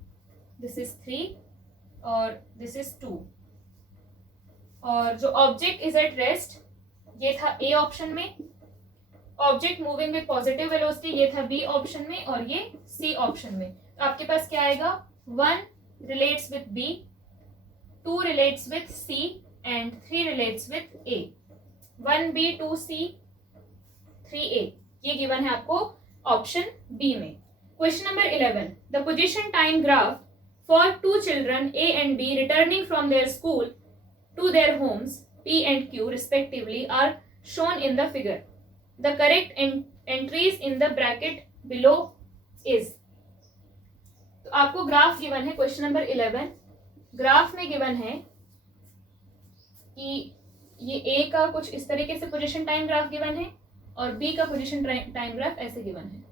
दिस इज 3 और दिस इज 2, और जो ऑब्जेक्ट इज एट रेस्ट ये था ए ऑप्शन में, object moving with positive velocity ये था बी ऑप्शन में, और ये सी ऑप्शन में। तो आपके पास क्या आएगा, 1 relates with B, 2 relates with C and 3 relates with A. 1B 2C 3A ये गिवन है आपको ऑप्शन बी में। Question number 11, the position time graph for 2 children A and B returning from their school to their homes P and Q respectively are shown in the figure. The correct entries in the bracket below is. तो आपको graph given है, question number 11 graph में given है कि ये A का कुछ इस तरीके से पोजीशन टाइम ग्राफ गिवन है और B का पोजीशन टाइम ग्राफ ऐसे गिवन है।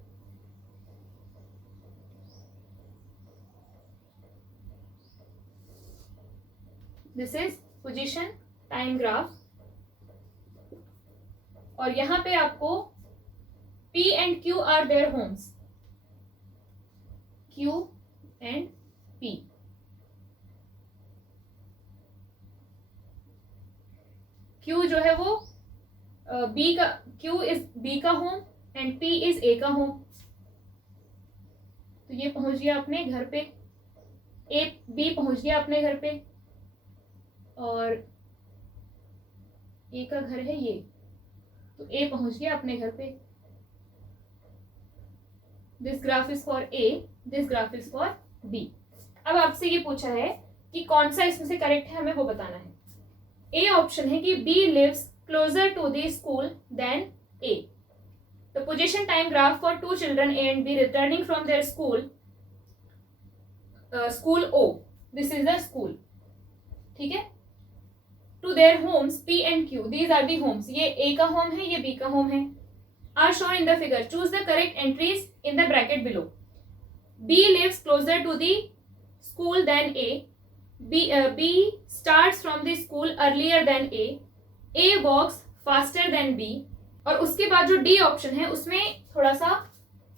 This is position time graph और यहां पे आपको P and Q are their homes, Q and P। Q जो है वो B का, Q इज B का home and P is A का होम। तो ये पहुंच गया अपने घर पे, B पहुंच गया अपने घर पे और A का घर है ये, तो A पहुंच गया अपने घर पे। This graph is for A, this graph is for B। अब आपसे ये पूछा है कि कौन सा इसमें से करेक्ट है, हमें वो बताना है। A ऑप्शन है कि B lives closer to the school than A. The position time graph for 2 children A and B returning from their school, school O, this is the school, ठीक है, to their homes P and Q, these are the homes, ये A का home है, ये B का home है, are shown in the figure. Choose the correct entries in the bracket below. B lives closer to the school than A. B starts from the school earlier than A. A walks faster than B. और उसके बाद जो D option है उसमें थोड़ा सा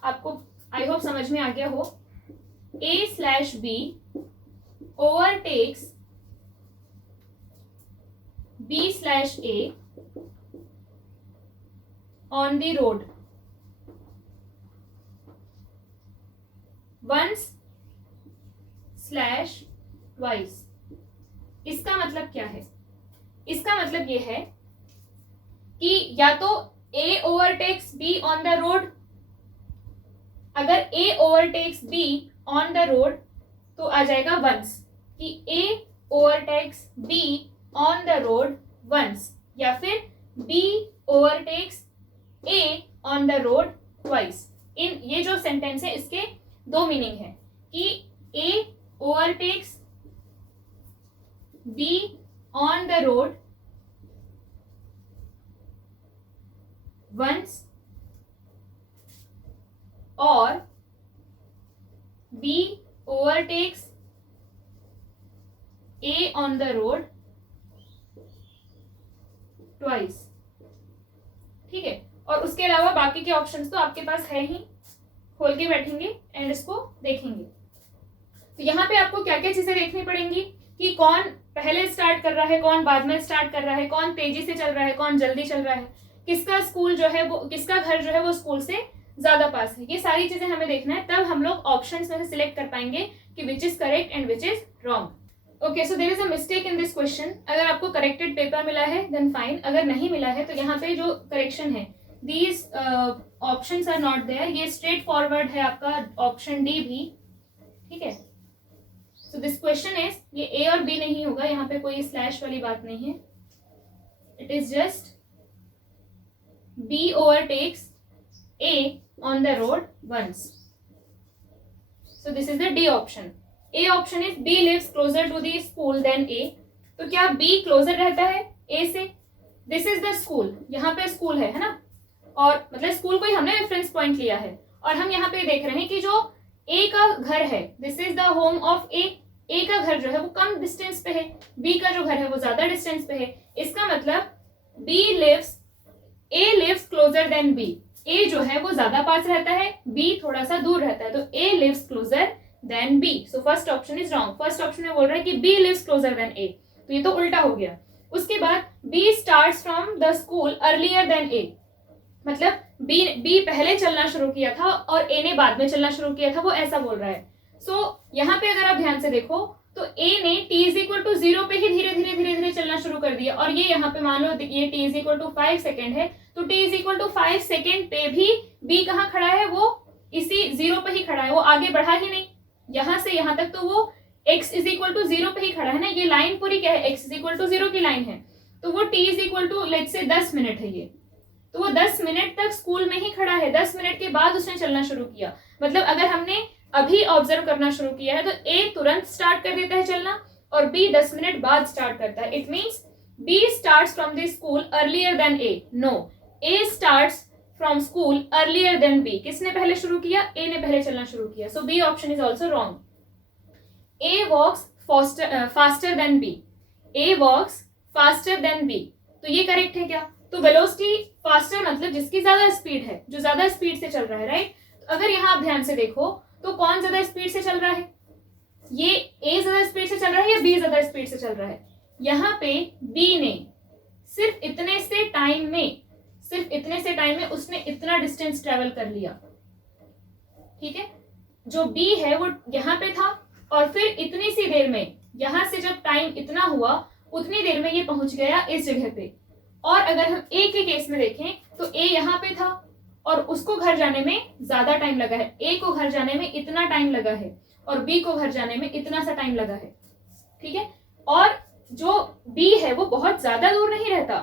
आपको I hope समझ में आ गया हो। A/B overtakes B/A on the road once/twice। इसका मतलब क्या है, इसका मतलब ये है कि या तो A overtakes B on the road, अगर A overtakes B on the road तो आ जाएगा once, कि A overtakes B on the road once, या फिर B overtakes A on the road twice। इन ये जो सेंटेंस है इसके दो मीनिंग है कि A overtakes B on the road once और B overtakes A on the road twice, ठीक है। और उसके अलावा बाकी के ऑप्शंस तो आपके पास है ही, खोल के बैठेंगे एंड इसको देखेंगे। तो यहाँ पे आपको क्या क्या चीजें देखनी पड़ेंगी कि कौन पहले स्टार्ट कर रहा है, कौन बाद में स्टार्ट कर रहा है, कौन तेजी से चल रहा है, कौन जल्दी चल रहा है, किसका स्कूल जो है वो, किसका घर जो है वो स्कूल से ज्यादा पास है। ये सारी चीजें हमें देखना है, तब हम लोग ऑप्शंस में से सिलेक्ट कर पाएंगे कि which is correct and which is wrong. Okay, so there is a mistake in this question. अगर आपको करेक्टेड पेपर मिला है देन फाइन, अगर नहीं मिला है तो यहाँ पे जो करेक्शन है, these options are not there, ये स्ट्रेट फॉरवर्ड है आपका ऑप्शन डी भी, ठीक है। सो दिस क्वेश्चन इज, ये ए और बी नहीं होगा, यहाँ पे कोई स्लैश वाली बात नहीं है, it is just be overtakes A on the road once. So this is the D option. A option is B lives closer to the school than A. तो क्या B closer रहता है A से? This is the school. यहाँ पे school है ना, और मतलब स्कूल को ही हमने रेफरेंस पॉइंट लिया है, और हम यहाँ पे देख रहे हैं कि जो A का घर है, this is the home of A. A का घर जो है वो कम डिस्टेंस पे है, B का जो घर है वो ज्यादा डिस्टेंस पे है। इसका मतलब A lives closer than B. A जो है वो ज्यादा पास रहता है, B थोड़ा सा दूर रहता है, तो A lives closer than B. So first option is wrong. First option में बोल रहा है कि B lives closer than A, तो ये तो उल्टा हो गया। उसके बाद B starts from the school earlier than A, मतलब B पहले चलना शुरू किया था और A ने बाद में चलना शुरू किया था, वो ऐसा बोल रहा है। यहाँ पे अगर आप ध्यान से देखो तो A ने t इज इक्वल टू 0 पे ही धीरे धीरे धीरे धीरे चलना शुरू कर दिया, और ये यहाँ पे मान लो ये t is equal to 5 second है, तो t is equal to 5 second पे भी B कहाँ खड़ा है, वो इसी 0 पे ही खड़ा है, वो आगे बढ़ा ही नहीं यहाँ से यहाँ तक, तो वो x इज इक्वल टू 0 पे ही खड़ा है ना। ये लाइन पूरी क्या है, x इज इक्वल टू 0 की लाइन है, तो वो t is equal to let's say 10 minute है ये, तो वो 10 मिनट तक स्कूल में ही खड़ा है। 10 मिनट के बाद उसने चलना शुरू किया, मतलब अगर हमने अभी ऑब्जर्व करना शुरू किया है तो A तुरंत स्टार्ट कर देता है चलना और B 10 मिनट बाद स्टार्ट करता है। It means B starts from the school earlier than A. No, A starts from school earlier than B. किसने पहले शुरू किया, A ने पहले चलना शुरू किया, so B option is also wrong. A walks faster than B. A walks faster than B. तो ये करेक्ट है क्या, तो वेलोसिटी फास्टर मतलब जिसकी ज्यादा स्पीड है, जो ज्यादा स्पीड से चल रहा है, राइट। तो अगर यहाँ आप ध्यान से देखो तो कौन ज्यादा स्पीड से चल रहा है, ये A ज्यादा स्पीड से चल रहा है या B ज्यादा स्पीड से चल रहा है। यहाँ पे B ने सिर्फ इतने से टाइम में उसने इतना डिस्टेंस ट्रेवल कर लिया, ठीक है। जो B है वो यहाँ पे था और फिर इतनी सी देर में, यहाँ से जब टाइम इतना हुआ उतनी देर में ये पहुंच गया इस जगह पे। और अगर हम A के केस में देखें तो A यहाँ पे था और उसको घर जाने में ज्यादा टाइम लगा है, A को घर जाने में इतना टाइम लगा है और B को घर जाने में इतना सा टाइम लगा है, ठीक है। और जो B है वो बहुत ज्यादा दूर नहीं रहता,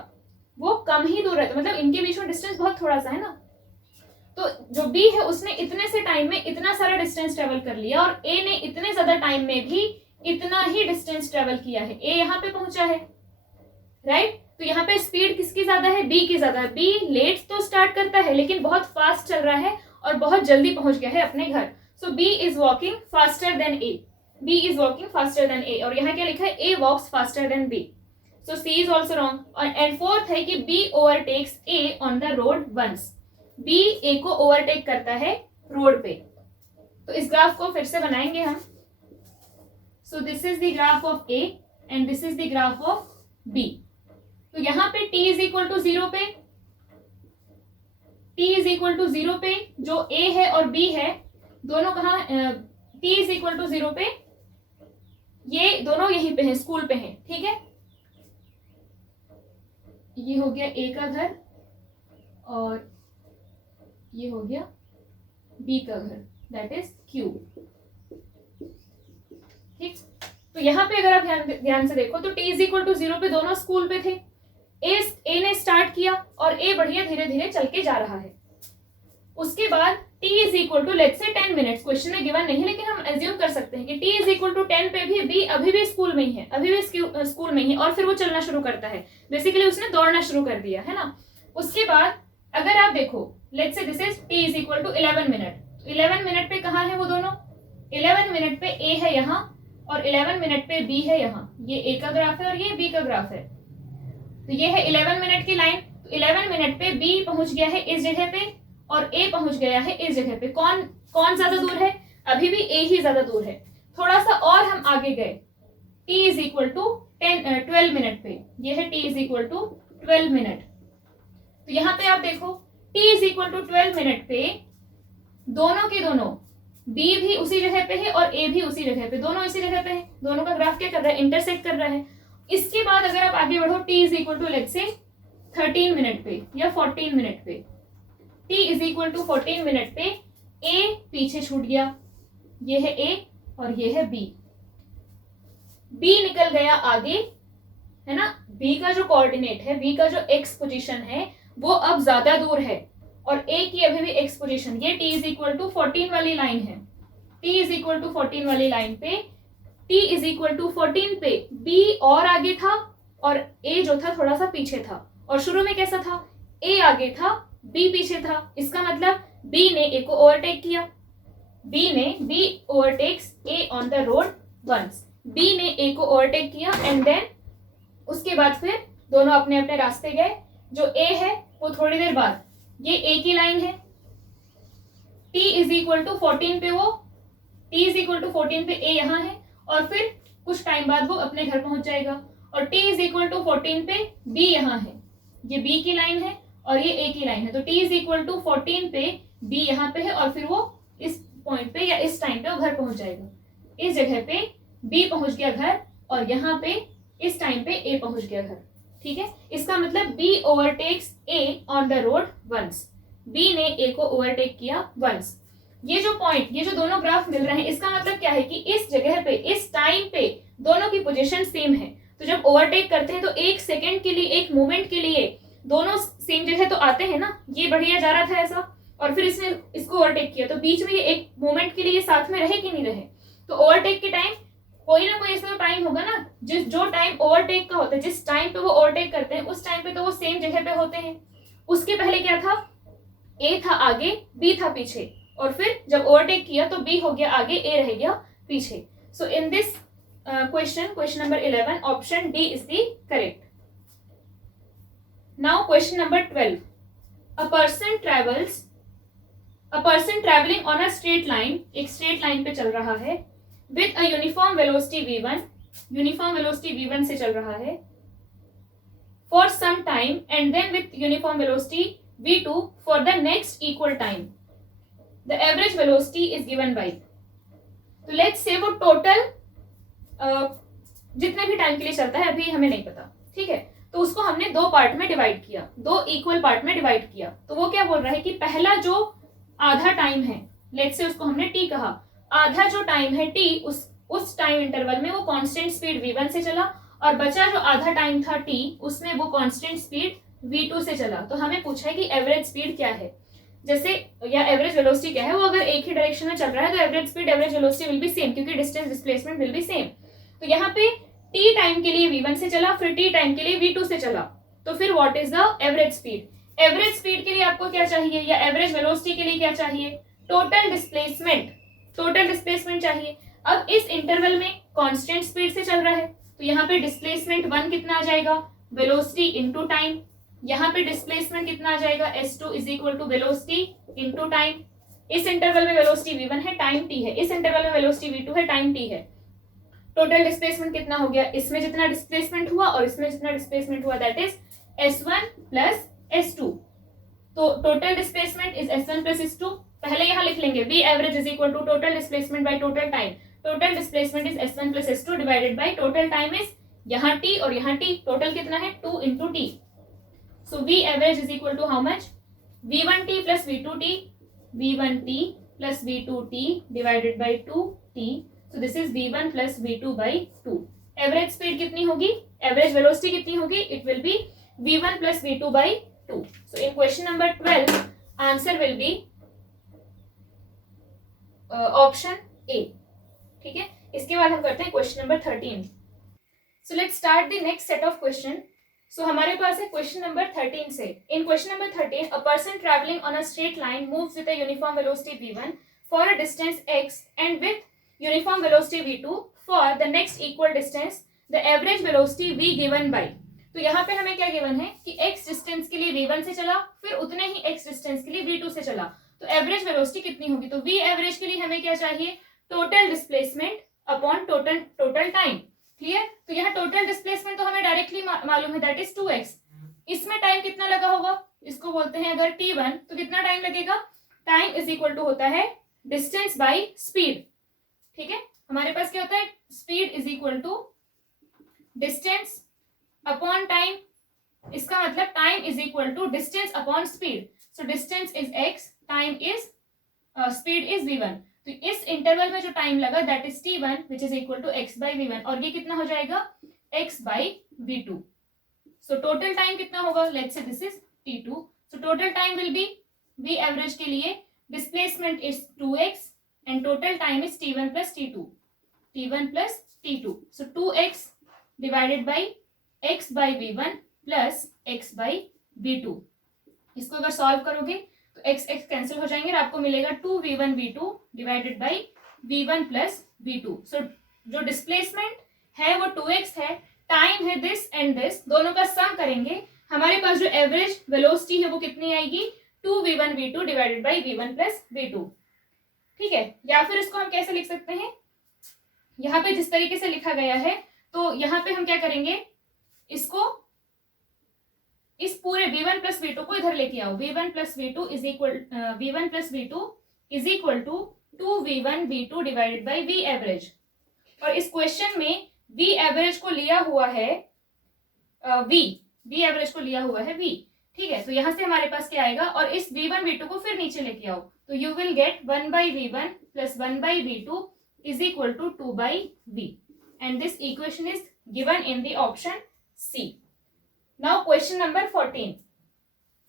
वो कम ही दूर रहता, मतलब इनके बीच में डिस्टेंस बहुत थोड़ा सा है ना। तो जो B है उसने इतने से टाइम में इतना सारा डिस्टेंस ट्रेवल कर लिया और A ने इतने ज्यादा टाइम में भी इतना ही डिस्टेंस ट्रेवल किया है, A यहाँ पे पहुंचा है, राइट। तो यहाँ पे स्पीड किसकी ज्यादा है, B की ज्यादा है। B लेट तो स्टार्ट करता है लेकिन बहुत फास्ट चल रहा है और बहुत जल्दी पहुंच गया है अपने घर। So B is walking faster than A, B is walking faster than A, और यहाँ क्या लिखा है, A walks faster than B, so C is also wrong. And fourth है कि B overtakes A on the road once, B A को overtake करता है रोड पे। तो इस ग्राफ को फिर से बनाएंगे हम। सो this is the graph of A and this is the graph of B। तो यहाँ पे t इज इक्वल टू 0 पे, t इज इक्वल टू 0 पे जो A है और B है दोनों कहाँ, t इज इक्वल टू 0 पे ये दोनों यहीं पे हैं, स्कूल पे हैं, ठीक है। ये हो गया A का घर और ये हो गया B का घर, दैट इज Q, ठीक। तो यहाँ पे अगर आप ध्यान से देखो तो t इज इक्वल टू 0 पे दोनों स्कूल पे थे, A ने स्टार्ट किया और A बढ़िया धीरे धीरे चल के जा रहा है। उसके बाद t is equal to let's say 10 minutes, question में गिवन नहीं लेकिन हम एज्यूम कर सकते हैं कि t इज इक्वल टू 10 पे भी B अभी भी स्कूल में ही है, अभी भी स्कूल में ही, और फिर वो चलना शुरू करता है, बेसिकली उसने दौड़ना शुरू कर दिया है ना। उसके बाद अगर आप देखो let's say this is t is equal to 11 minute, 11 minute पे कहाँ है वो दोनों, 11 मिनट पे A है यहाँ और 11 मिनट पे B है यहाँ, ये A का ग्राफ है और ये B का ग्राफ है। तो ये है 11 मिनट की लाइन, तो 11 मिनट पे B पहुंच गया है इस जगह पे और A पहुंच गया है इस जगह पे। कौन ज्यादा दूर है, अभी भी A ही ज्यादा दूर है। थोड़ा सा और हम आगे गए, t is equal to 12 minute पे, ये है t is equal to 12 minute. तो यहाँ पे आप देखो t is equal to 12 minute पे दोनों के दोनों b भी उसी जगह पे है और a भी उसी जगह पे, दोनों इसी जगह पे है, दोनों का ग्राफ क्या कर रहा है, इंटरसेक्ट कर रहा है। इसके बाद अगर आप आगे बढ़ो t is equal to let's say 13 minute पे या 14 मिनट पे, t is equal to 14 minute पे a पीछे छूट गया, ये है a और ये है b, b निकल गया आगे, है ना। b का जो कोऑर्डिनेट है, b का जो x पोजीशन है वो अब ज्यादा दूर है और a की अभी भी x पोजीशन, ये t इज इक्वल टू 14 वाली लाइन है, t इज इक्वल टू 14 वाली लाइन पे, t इज इक्वल टू 14 पे b और आगे था और a जो था थोड़ा सा पीछे था, और शुरू में कैसा था, a आगे था b पीछे था। इसका मतलब b ने a को ओवरटेक किया, b overtakes a on the road once, b ने a को ओवरटेक किया एंड देन उसके बाद फिर दोनों अपने अपने रास्ते गए। जो a है वो थोड़ी देर बाद, ये a की लाइन है, t इज इक्वल टू 14 पे वो, t इज इक्वल टू 14 पे a यहाँ है और फिर कुछ टाइम बाद वो अपने घर पहुंच जाएगा, और t इज इक्वल टू 14 पे b यहाँ है, ये b की लाइन है और ये a की लाइन है। तो t इज इक्वल टू 14 पे b यहाँ पे है और फिर वो इस पॉइंट पे या इस टाइम पे वो घर पहुंच जाएगा। इस जगह पे b पहुंच गया घर और यहाँ पे इस टाइम पे a पहुंच गया घर, ठीक है। इसका मतलब b overtakes a on the road once, b ने a को ओवरटेक किया वंस। ये जो पॉइंट, ये जो दोनों ग्राफ मिल रहे हैं, इसका मतलब क्या है कि इस जगह पे इस टाइम पे दोनों की पोजीशन सेम है। तो जब ओवरटेक करते हैं तो एक सेकेंड के लिए, एक मोमेंट के लिए दोनों सेम जगह तो आते हैं ना, ये बढ़िया जा रहा था ऐसा और फिर इसने इसको ओवरटेक किया, तो बीच में ये एक मोमेंट के लिए साथ में रहे कि नहीं रहे। तो ओवरटेक के टाइम कोई ना कोई ऐसा टाइम होगा ना, जो टाइम ओवरटेक का होता है, जिस टाइम पे वो ओवरटेक करते हैं उस टाइम पे तो वो सेम जगह पे होते हैं। उसके पहले क्या था, a था आगे b था पीछे, और फिर जब ओवरटेक किया तो b हो गया आगे, a रह गया पीछे। So in this question number 11 option D is the correct. Now question number 12, a person travelling on a straight line, एक स्ट्रेट लाइन पे चल रहा है, with a uniform velocity v1, uniform velocity v1 से चल रहा है, for some time and then with uniform velocity v2 for the next equal time, the average velocity is given by. तो लेट्स से वो टोटल जितने भी time के लिए चलता है अभी हमें नहीं पता, ठीक है। तो उसको हमने दो पार्ट में डिवाइड किया, दो इक्वल पार्ट में डिवाइड किया। तो वो क्या बोल रहा है कि पहला जो आधा टाइम है, लेट्स से उसको हमने t कहा, आधा जो टाइम है t, उस टाइम इंटरवल में वो कांस्टेंट स्पीड v1 से चला और बचा जो आधा टाइम था t, उसमें वो कांस्टेंट स्पीड v2 से चला। तो हमें पूछा है कि एवरेज स्पीड क्या है, जैसे या एवरेज वेलोसिटी क्या है। वो अगर एक ही डायरेक्शन में चल रहा है तो average speed average velocity will be same, क्योंकि distance displacement will be same. तो यहाँ पे t टाइम के लिए v1 से चला, फिर t टाइम के लिए v2 से चला, तो फिर what is the average speed. Average speed के लिए आपको क्या चाहिए, या एवरेज वेलोसिटी के लिए क्या चाहिए, टोटल डिस्प्लेसमेंट, टोटल डिस्प्लेसमेंट चाहिए। अब इस इंटरवल में कांस्टेंट स्पीड से चल रहा है तो यहाँ पे डिस्प्लेसमेंट 1 कितना आ जाएगा, वेलोसिटी इनटू टाइम। यहाँ पे डिस्प्लेसमेंट कितना आ जाएगा, s2 is equal to velocity into time. इस इंटरवल में वेलोसिटी v1 है, टाइम t है, इस इंटरवल में वेलोसिटी v2 है, टाइम t है। टोटल डिस्प्लेसमेंट कितना हो गया, इसमें जितना डिस्प्लेसमेंट हुआ और इसमें जितना डिस्प्लेसमेंट हुआ, that is s1 plus s2। तो total displacement is s1 plus s2। पहले यहाँ लिख लेंगे v average is equal to total displacement by total time. Total displacement is s1 plus s2 divided by total time is यहाँ t और यहाँ t, total कितना है 2 into t। So v average is equal to how much, v1t plus v2t, v1t plus v2t divided by 2t। So this is v1 plus v2 by 2। Average speed कितनी होगी, average velocity कितनी होगी, it will be v1 plus v2 by 2। So in question number 12 answer will be option A, ठीक है। इसके बाद हम करते हैं question number 13। So let's start the next set of question. So हमारे पास है क्वेश्चन नंबर 13 से। In question number 13, a person travelling on a straight line moves with a uniform velocity v1 for a distance x and with uniform velocity v2 for the next equal distance, the average velocity v given by. तो यहाँ पे हमें क्या given है कि x distance के लिए v1 से चला, फिर उतने ही x डिस्टेंस के लिए v2 से चला, तो एवरेज वेलोसिटी कितनी होगी। तो v एवरेज के लिए हमें क्या चाहिए, total displacement upon total time. Clear? तो यहाँ टोटल डिस्प्लेसमेंट तो हमें डायरेक्टली मालूम है, दैट इज 2x। इसमें टाइम कितना लगा होगा, इसको बोलते हैं अगर t1, तो कितना टाइम लगेगा, टाइम इज इक्वल टू होता है डिस्टेंस बाई स्पीड। ठीक है, हमारे पास क्या होता है, speed is equal to distance upon time. इसका मतलब time is equal to distance upon speed. So distance is x, time is speed is v1। तो इस इंटरवल में जो टाइम लगा that is t1 which is equal to x by v1, और ये कितना हो जाएगा x by v2। So total time कितना होगा, let's say this is t2। So total time will be, v average के लिए displacement is 2x and total time is t1 plus t2, t1 plus t2। So 2x divided by x by v1 plus x by v2। इसको अगर solve करोगे तो x x cancel हो जाएंगे और आपको मिलेगा 2v1 v2 divided by v1 plus v2। सो जो डिस्प्लेसमेंट है वो 2x है, टाइम है दिस एंड दिस, दोनों का सम करेंगे, हमारे पास जो एवरेज वेलोसिटी है वो कितनी आएगी, 2v1 v2 divided by v1 plus v2। ठीक है, या फिर इसको हम कैसे लिख सकते हैं, यहाँ पे जिस तरीके से लिखा गया है, तो यहाँ पे हम क्या करेंगे, इसको इस पूरे v1 प्लस v2 को इधर लेके आओ। v1 plus v2 is equal v1 plus v2 is equal to 2v1 v2 divided by v average. और इस क्वेश्चन में v एवरेज को लिया हुआ है v एवरेज को लिया हुआ है v। ठीक है, तो यहां से हमारे पास क्या आएगा, और इस v1 v2 को फिर नीचे लेके आओ, तो you will get 1 by v1 plus 1 by v2 is equal to 2 by v, and this equation is given in the option C. Now question number 14.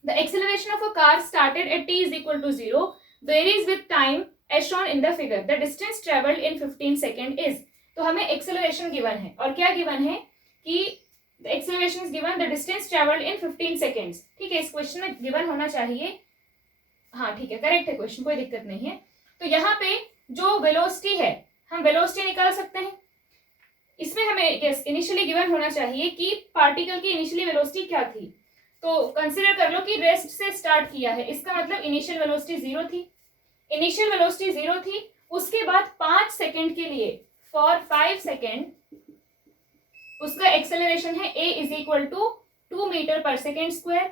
The acceleration of a car started at t is equal to 0 varies with time as shown in the figure. The distance traveled in 15 seconds is. तो हमें acceleration given है, और क्या given है कि the acceleration is given, the distance traveled in 15 seconds. ठीक है, इस क्वेश्चन में given होना चाहिए, हाँ ठीक है, करेक्ट है क्वेश्चन, कोई दिक्कत नहीं है। तो यहाँ पे जो वेलोसिटी है, हम वेलोसिटी निकाल सकते हैं, इसमें हमें यस इनिशियली गिवन होना चाहिए कि पार्टिकल की इनिशियली वेलोसिटी क्या थी। तो कंसीडर कर लो कि रेस्ट से स्टार्ट किया है, इसका मतलब इनिशियल वेलोसिटी 0 थी, इनिशियल वेलोसिटी 0 थी, उसके बाद 5 सेकेंड के लिए, फॉर 5 सेकेंड उसका एक्सेलरेशन है a is equal to 2 metre per second square.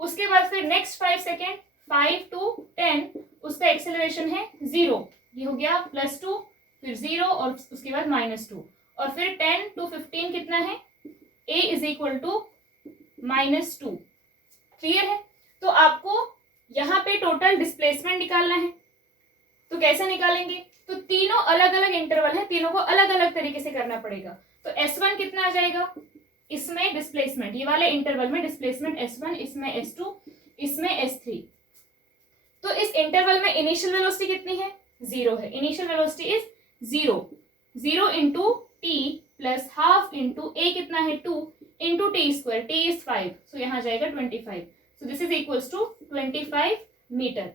उसके बाद फिर नेक्स्ट 5 सेकेंड 5 to 10 उसका एक्सेलरेशन है 0, ये हो गया +2, फिर 0 और उसके बाद -2, और फिर 10 to 15 कितना है, a is equal to -2। Clear है? तो आपको यहाँ पे टोटल डिस्प्लेसमेंट निकालना है, तो कैसे निकालेंगे, तो तीनों अलग अलग इंटरवल है, तीनों को अलग अलग तरीके से करना पड़ेगा। तो S1 कितना आ जाएगा, इसमें डिस्प्लेसमेंट, ये वाले इंटरवल में डिस्प्लेसमेंट S1, इसमें S2, इसमें S3। तो इस इंटरवल में इनिशियल वेलोसिटी कितनी है, 0 है, initial velocity is 0 into t plus half into a कितना है 2 into t square, t is 5, so यहाँ जाएगा 25। So this is equals to 25 metre,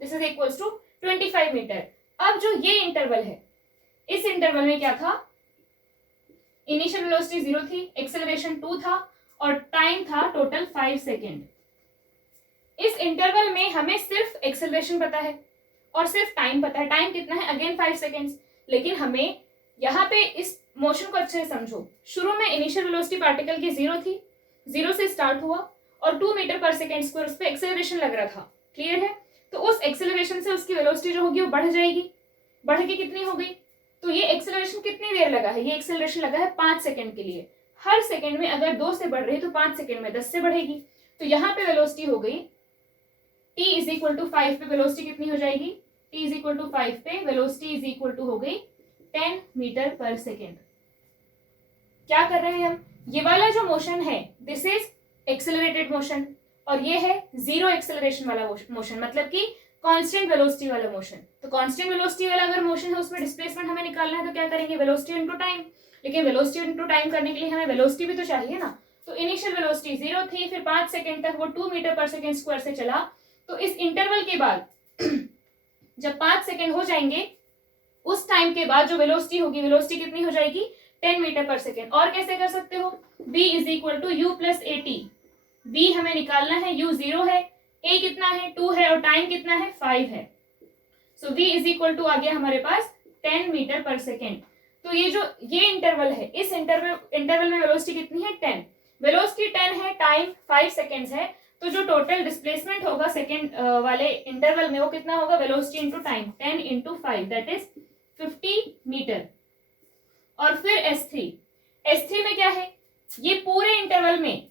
this is equals to 25 metre. अब जो ये इंटरवल है, इस इंटरवल में क्या था, इनिशियल वेलोसिटी 0 थी, एक्सेलरेशन 2 था, और टाइम था टोटल 5 सेकेंड। इस इंटरवल में हमें सिर्फ एक्सेलरेशन पता है और सिर्फ टाइम पता है, टाइम कितना है, अगेन 5 सेकेंड्स। लेकिन हमें यहाँ पे इस मोशन को अच्छे से समझो, शुरू में इनिशियल वेलोसिटी पार्टिकल की 0 थी, 0 से स्टार्ट हुआ और 2 मीटर पर सेकेंड स्क्वायर उस पर एक्सेलरेशन लग रहा था। क्लियर है? तो उस एक्सेलरेशन से उसकी वेलोसिटी जो होगी वो बढ़ जाएगी, बढ़ के कितनी हो गई, तो ये एक्सेलरेशन कितनी देर लगा है, ये एक्सेलरेशन लगा है 5 सेकेंड के लिए। हर सेकेंड में अगर 2 से बढ़ रही है तो 5 सेकेंड में 10 से बढ़ेगी। तो यहाँ पे वेलोसिटी हो गई t इज इक्वल टू 5 पे वेलोसिटी कितनी हो जाएगी, t इज इक्वल टू 5 पे वेलोसिटी इज इक्वल टू हो गई 10 मीटर पर सेकेंड। क्या कर रहे हैं हम, ये वाला जो मोशन है दिस इज एक्सेलरेटेड मोशन, और ये है 0 एक्सेलरेशन वाला मोशन, मतलब कि कांस्टेंट वेलोसिटी वाला मोशन। तो कांस्टेंट वेलोसिटी वाला अगर मोशन है उसमें डिस्प्लेसमेंट हमें निकालना है, तो क्या करेंगे, वेलोसिटी इनटू टाइम। लेकिन वेलोसिटी इनटू टाइम करने के लिए हमें वेलोसिटी भी तो चाहिए ना। तो इनिशियल वेलोसिटी 0 थी, फिर 5 सेकेंड तक वो 2 मीटर पर सेकेंड स्क्वायर से चला। तो इस इंटरवल के बाद जब 5 सेकेंड हो जाएंगे, उस टाइम के बाद जो वेलोसिटी होगी, वेलोसिटी कितनी हो जाएगी, 10 मीटर पर सेकेंड। और कैसे कर सकते हो, v is equal to u plus a t. v हमें निकालना है, u 0 है, a कितना है 2 है, और टाइम कितना है 5 है। सो v इज इक्वल टू आ गया हमारे पास 10 मीटर पर सेकेंड। तो ये इंटरवल है, इस इंटरवल में वेलोसिटी कितनी है 10, वेलोसिटी 10 है, टाइम 5 सेकेंड्स है, तो जो टोटल डिस्प्लेसमेंट होगा सेकेंड वाले इंटरवल में वो कितना होगा, velocity into time 10 into 5 that is 50 metre. और फिर S3 में क्या है, ये पूरे इंटरवल में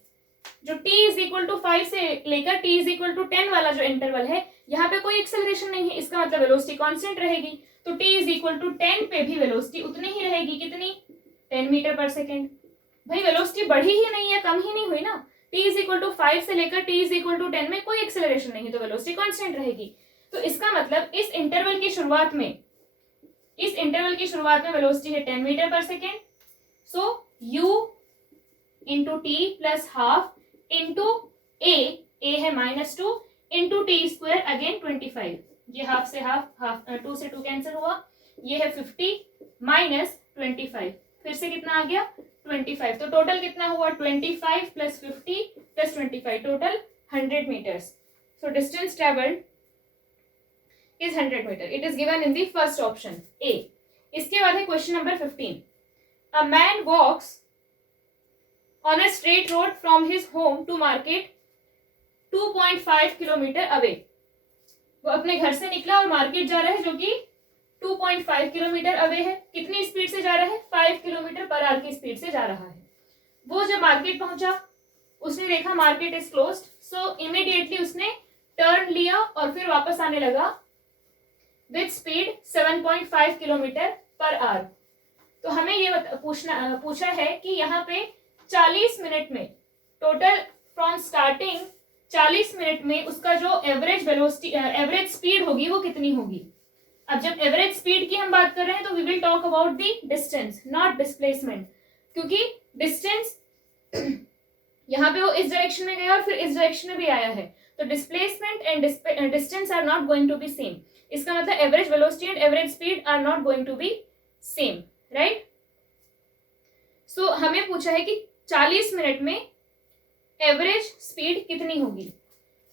जो t इज इक्वल टू 5 से लेकर t इज इक्वल टू 10 वाला जो इंटरवल है, यहाँ पे कोई एक्सेलरेशन नहीं है, इसका मतलब वेलोसिटी कांस्टेंट रहेगी। तो t इज इक्वल टू 10 पे भी वेलोसिटी उतनी ही रहेगी, कितनी 10 मीटर पर सेकेंड। भाई वेलोसिटी बढ़ी ही नहीं है, कम ही नहीं हुई ना, t इज इक्वल टू 5 से लेकर t इज इक्वल टू 10 में कोई एक्सेलरेशन नहीं है, तो वेलोसिटी कांस्टेंट रहेगी। तो इसका मतलब इस इंटरवल की शुरुआत में वेलोसिटी है 10 metre per second. So u into t plus half into a है -2 इंटू टी स्क्वायर अगेन 25, ये हाफ से हाफ 2 से 2 कैंसिल हुआ, ये है 50 माइनस 25, फिर से कितना आ गया 25, तो टोटल कितना हुआ 25 plus 50 plus 25, total 100 metres. So distance travelled is 100 metre, it is given in the first option A. इसके बाद है question number 15, a man walks on a straight road from his home to market 2.5 kilometre away. वो अपने घर से निकला और market जा रहा है जो कि 2.5 किलोमीटर अवे है। कितनी स्पीड से जा रहा है, 5 किलोमीटर पर आवर की स्पीड से जा रहा है। वो जब मार्केट पहुंचा उसने देखा market is closed, so immediately उसने टर्न लिया और फिर वापस आने लगा with speed 7.5 kilometre per our. तो हमें ये पूछा है कि यहाँ पे 40 मिनट में टोटल फ्रॉम स्टार्टिंग 40 मिनट में उसका जो एवरेज स्पीड होगी वो कितनी होगी। अब जब एवरेज स्पीड की हम बात कर रहे हैं तो we will talk about the distance not displacement, क्योंकि डिस्टेंस यहाँ पे वो इस डायरेक्शन में गया और फिर इस डायरेक्शन में भी आया है, तो displacement and distance are not going to be same. इसका मतलब average velocity and average speed are not going to be same, right. So हमें पूछा है कि 40 मिनट में एवरेज स्पीड कितनी होगी।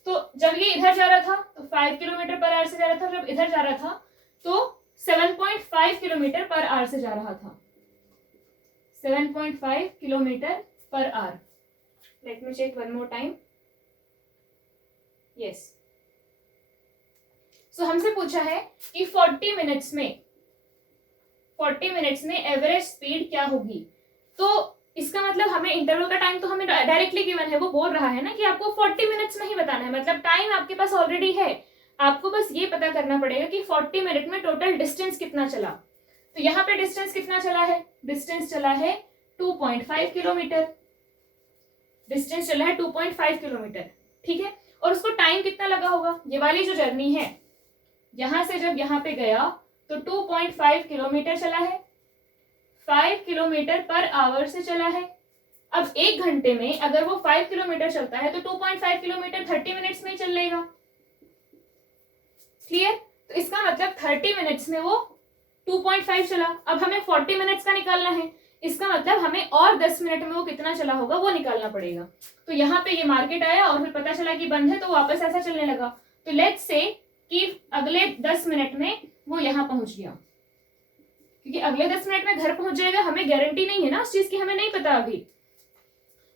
तो जब ये इधर जा रहा था तो 5 किलोमीटर पर आवर से जा रहा था, जब इधर जा रहा था तो 7.5 किलोमीटर पर आवर से जा रहा था, 7.5 kilometre per hour. Let me check one more time, yes. So हमसे पूछा है कि 40 मिनट्स में एवरेज स्पीड क्या होगी। तो इसका मतलब हमें इंटरवल का टाइम तो हमें डायरेक्टली गिवन है, वो बोल रहा है ना कि आपको 40 मिनट्स में ही बताना है, मतलब टाइम आपके पास ऑलरेडी है, आपको बस ये पता करना पड़ेगा कि 40 मिनट में टोटल डिस्टेंस कितना चला। तो यहाँ पे डिस्टेंस कितना चला है, डिस्टेंस चला है 2.5 किलोमीटर, डिस्टेंस चला है 2.5 किलोमीटर, ठीक है। और उसको टाइम कितना लगा होगा, ये वाली जो जर्नी है यहां से जब यहाँ पे गया तो 2.5 किलोमीटर चला है, 5 किलोमीटर पर आवर से चला है। अब 1 घंटे में अगर वो 5 किलोमीटर चलता है तो 2.5 किलोमीटर 30 मिनट्स में ही चल लेगा, क्लियर। तो इसका मतलब 30 मिनट्स में वो 2.5 चला। अब हमें 40 मिनट्स का निकालना है, इसका मतलब हमें और 10 मिनट में वो कितना चला होगा वो निकालना पड़ेगा। तो यहाँ पे ये मार्केट आया और फिर पता चला कि बंद है तो वापस ऐसा चलने लगा। तो लेट्स से कि अगले 10 मिनट में वो यहाँ पहुंच गया, क्योंकि अगले 10 मिनट में घर पहुंच जाएगा हमें गारंटी नहीं है ना उस चीज की, हमें नहीं पता अभी।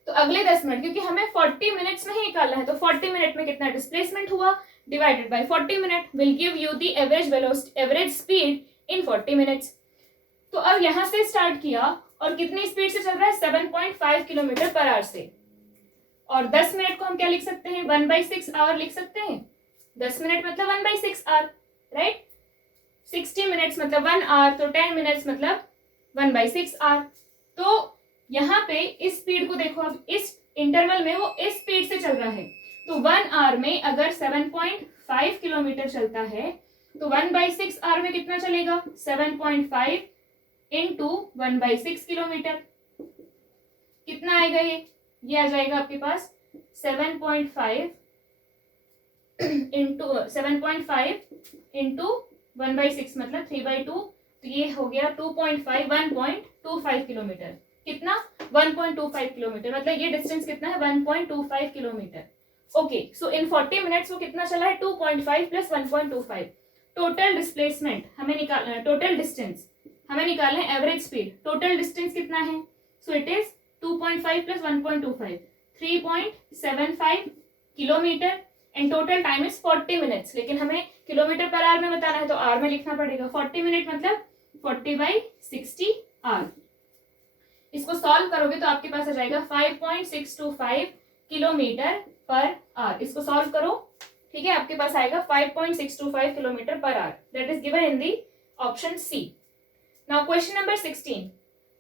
तो अगले 10 मिनट, क्योंकि हमें 40 मिनट्स में ही निकालना है, तो 40 मिनट में कितना डिस्प्लेसमेंट हुआ divided by 40 minute will give you the average speed in 40 minutes. तो अब यहाँ से स्टार्ट किया और कितनी स्पीड से चल रहा है, 7.5 किलोमीटर पर आवर से। और 10 मिनट को हम क्या लिख सकते हैं, 1/6 आवर लिख सकते हैं। 10 मिनट मतलब 1/6 आवर, राइट। 60 मिनट्स मतलब 1 आवर, तो 10 मिनट्स मतलब 1/6 आवर। तो यहाँ पे इस स्पीड को देखो, अब इस इंटरवल में वो इस स्पीड से चल रहा है, तो 1 आवर में अगर 7.5 किलोमीटर चलता है तो 1/6 आवर में कितना चलेगा, 7.5 इंटू 1/6 किलोमीटर, कितना आएगा ये आ जाएगा आपके पास 7.5 इंटू 1/6 मतलब 3/2, तो ये हो गया 1.25 किलोमीटर। कितना, 1.25 किलोमीटर, मतलब ये डिस्टेंस कितना है, 1.25 किलोमीटर। ओके, सो इन 40 मिनट्स वो कितना चला है, 2.5 प्लस 1.25। टोटल डिस्प्लेसमेंट हमें निकालना है, टोटल डिस्टेंस हमें निकालना है एवरेज स्पीड। टोटल डिस्टेंस कितना है? So it is 2.5 plus 1.25 3.75 kilometre and total time is 40 minutes. लेकिन हमें किलोमीटर पर आवर में बताना है तो आवर में लिखना पड़ेगा। 40 मिनट मतलब 40/60 आवर। इसको सॉल्व करोगे तो आपके पास आ जाएगा 5.625 किलोमीटर पर आवर। इसको सॉल्व करो, ठीक है, आपके पास आएगा 5.625 kilometre per hour. That is given in the option C. Now question number 16,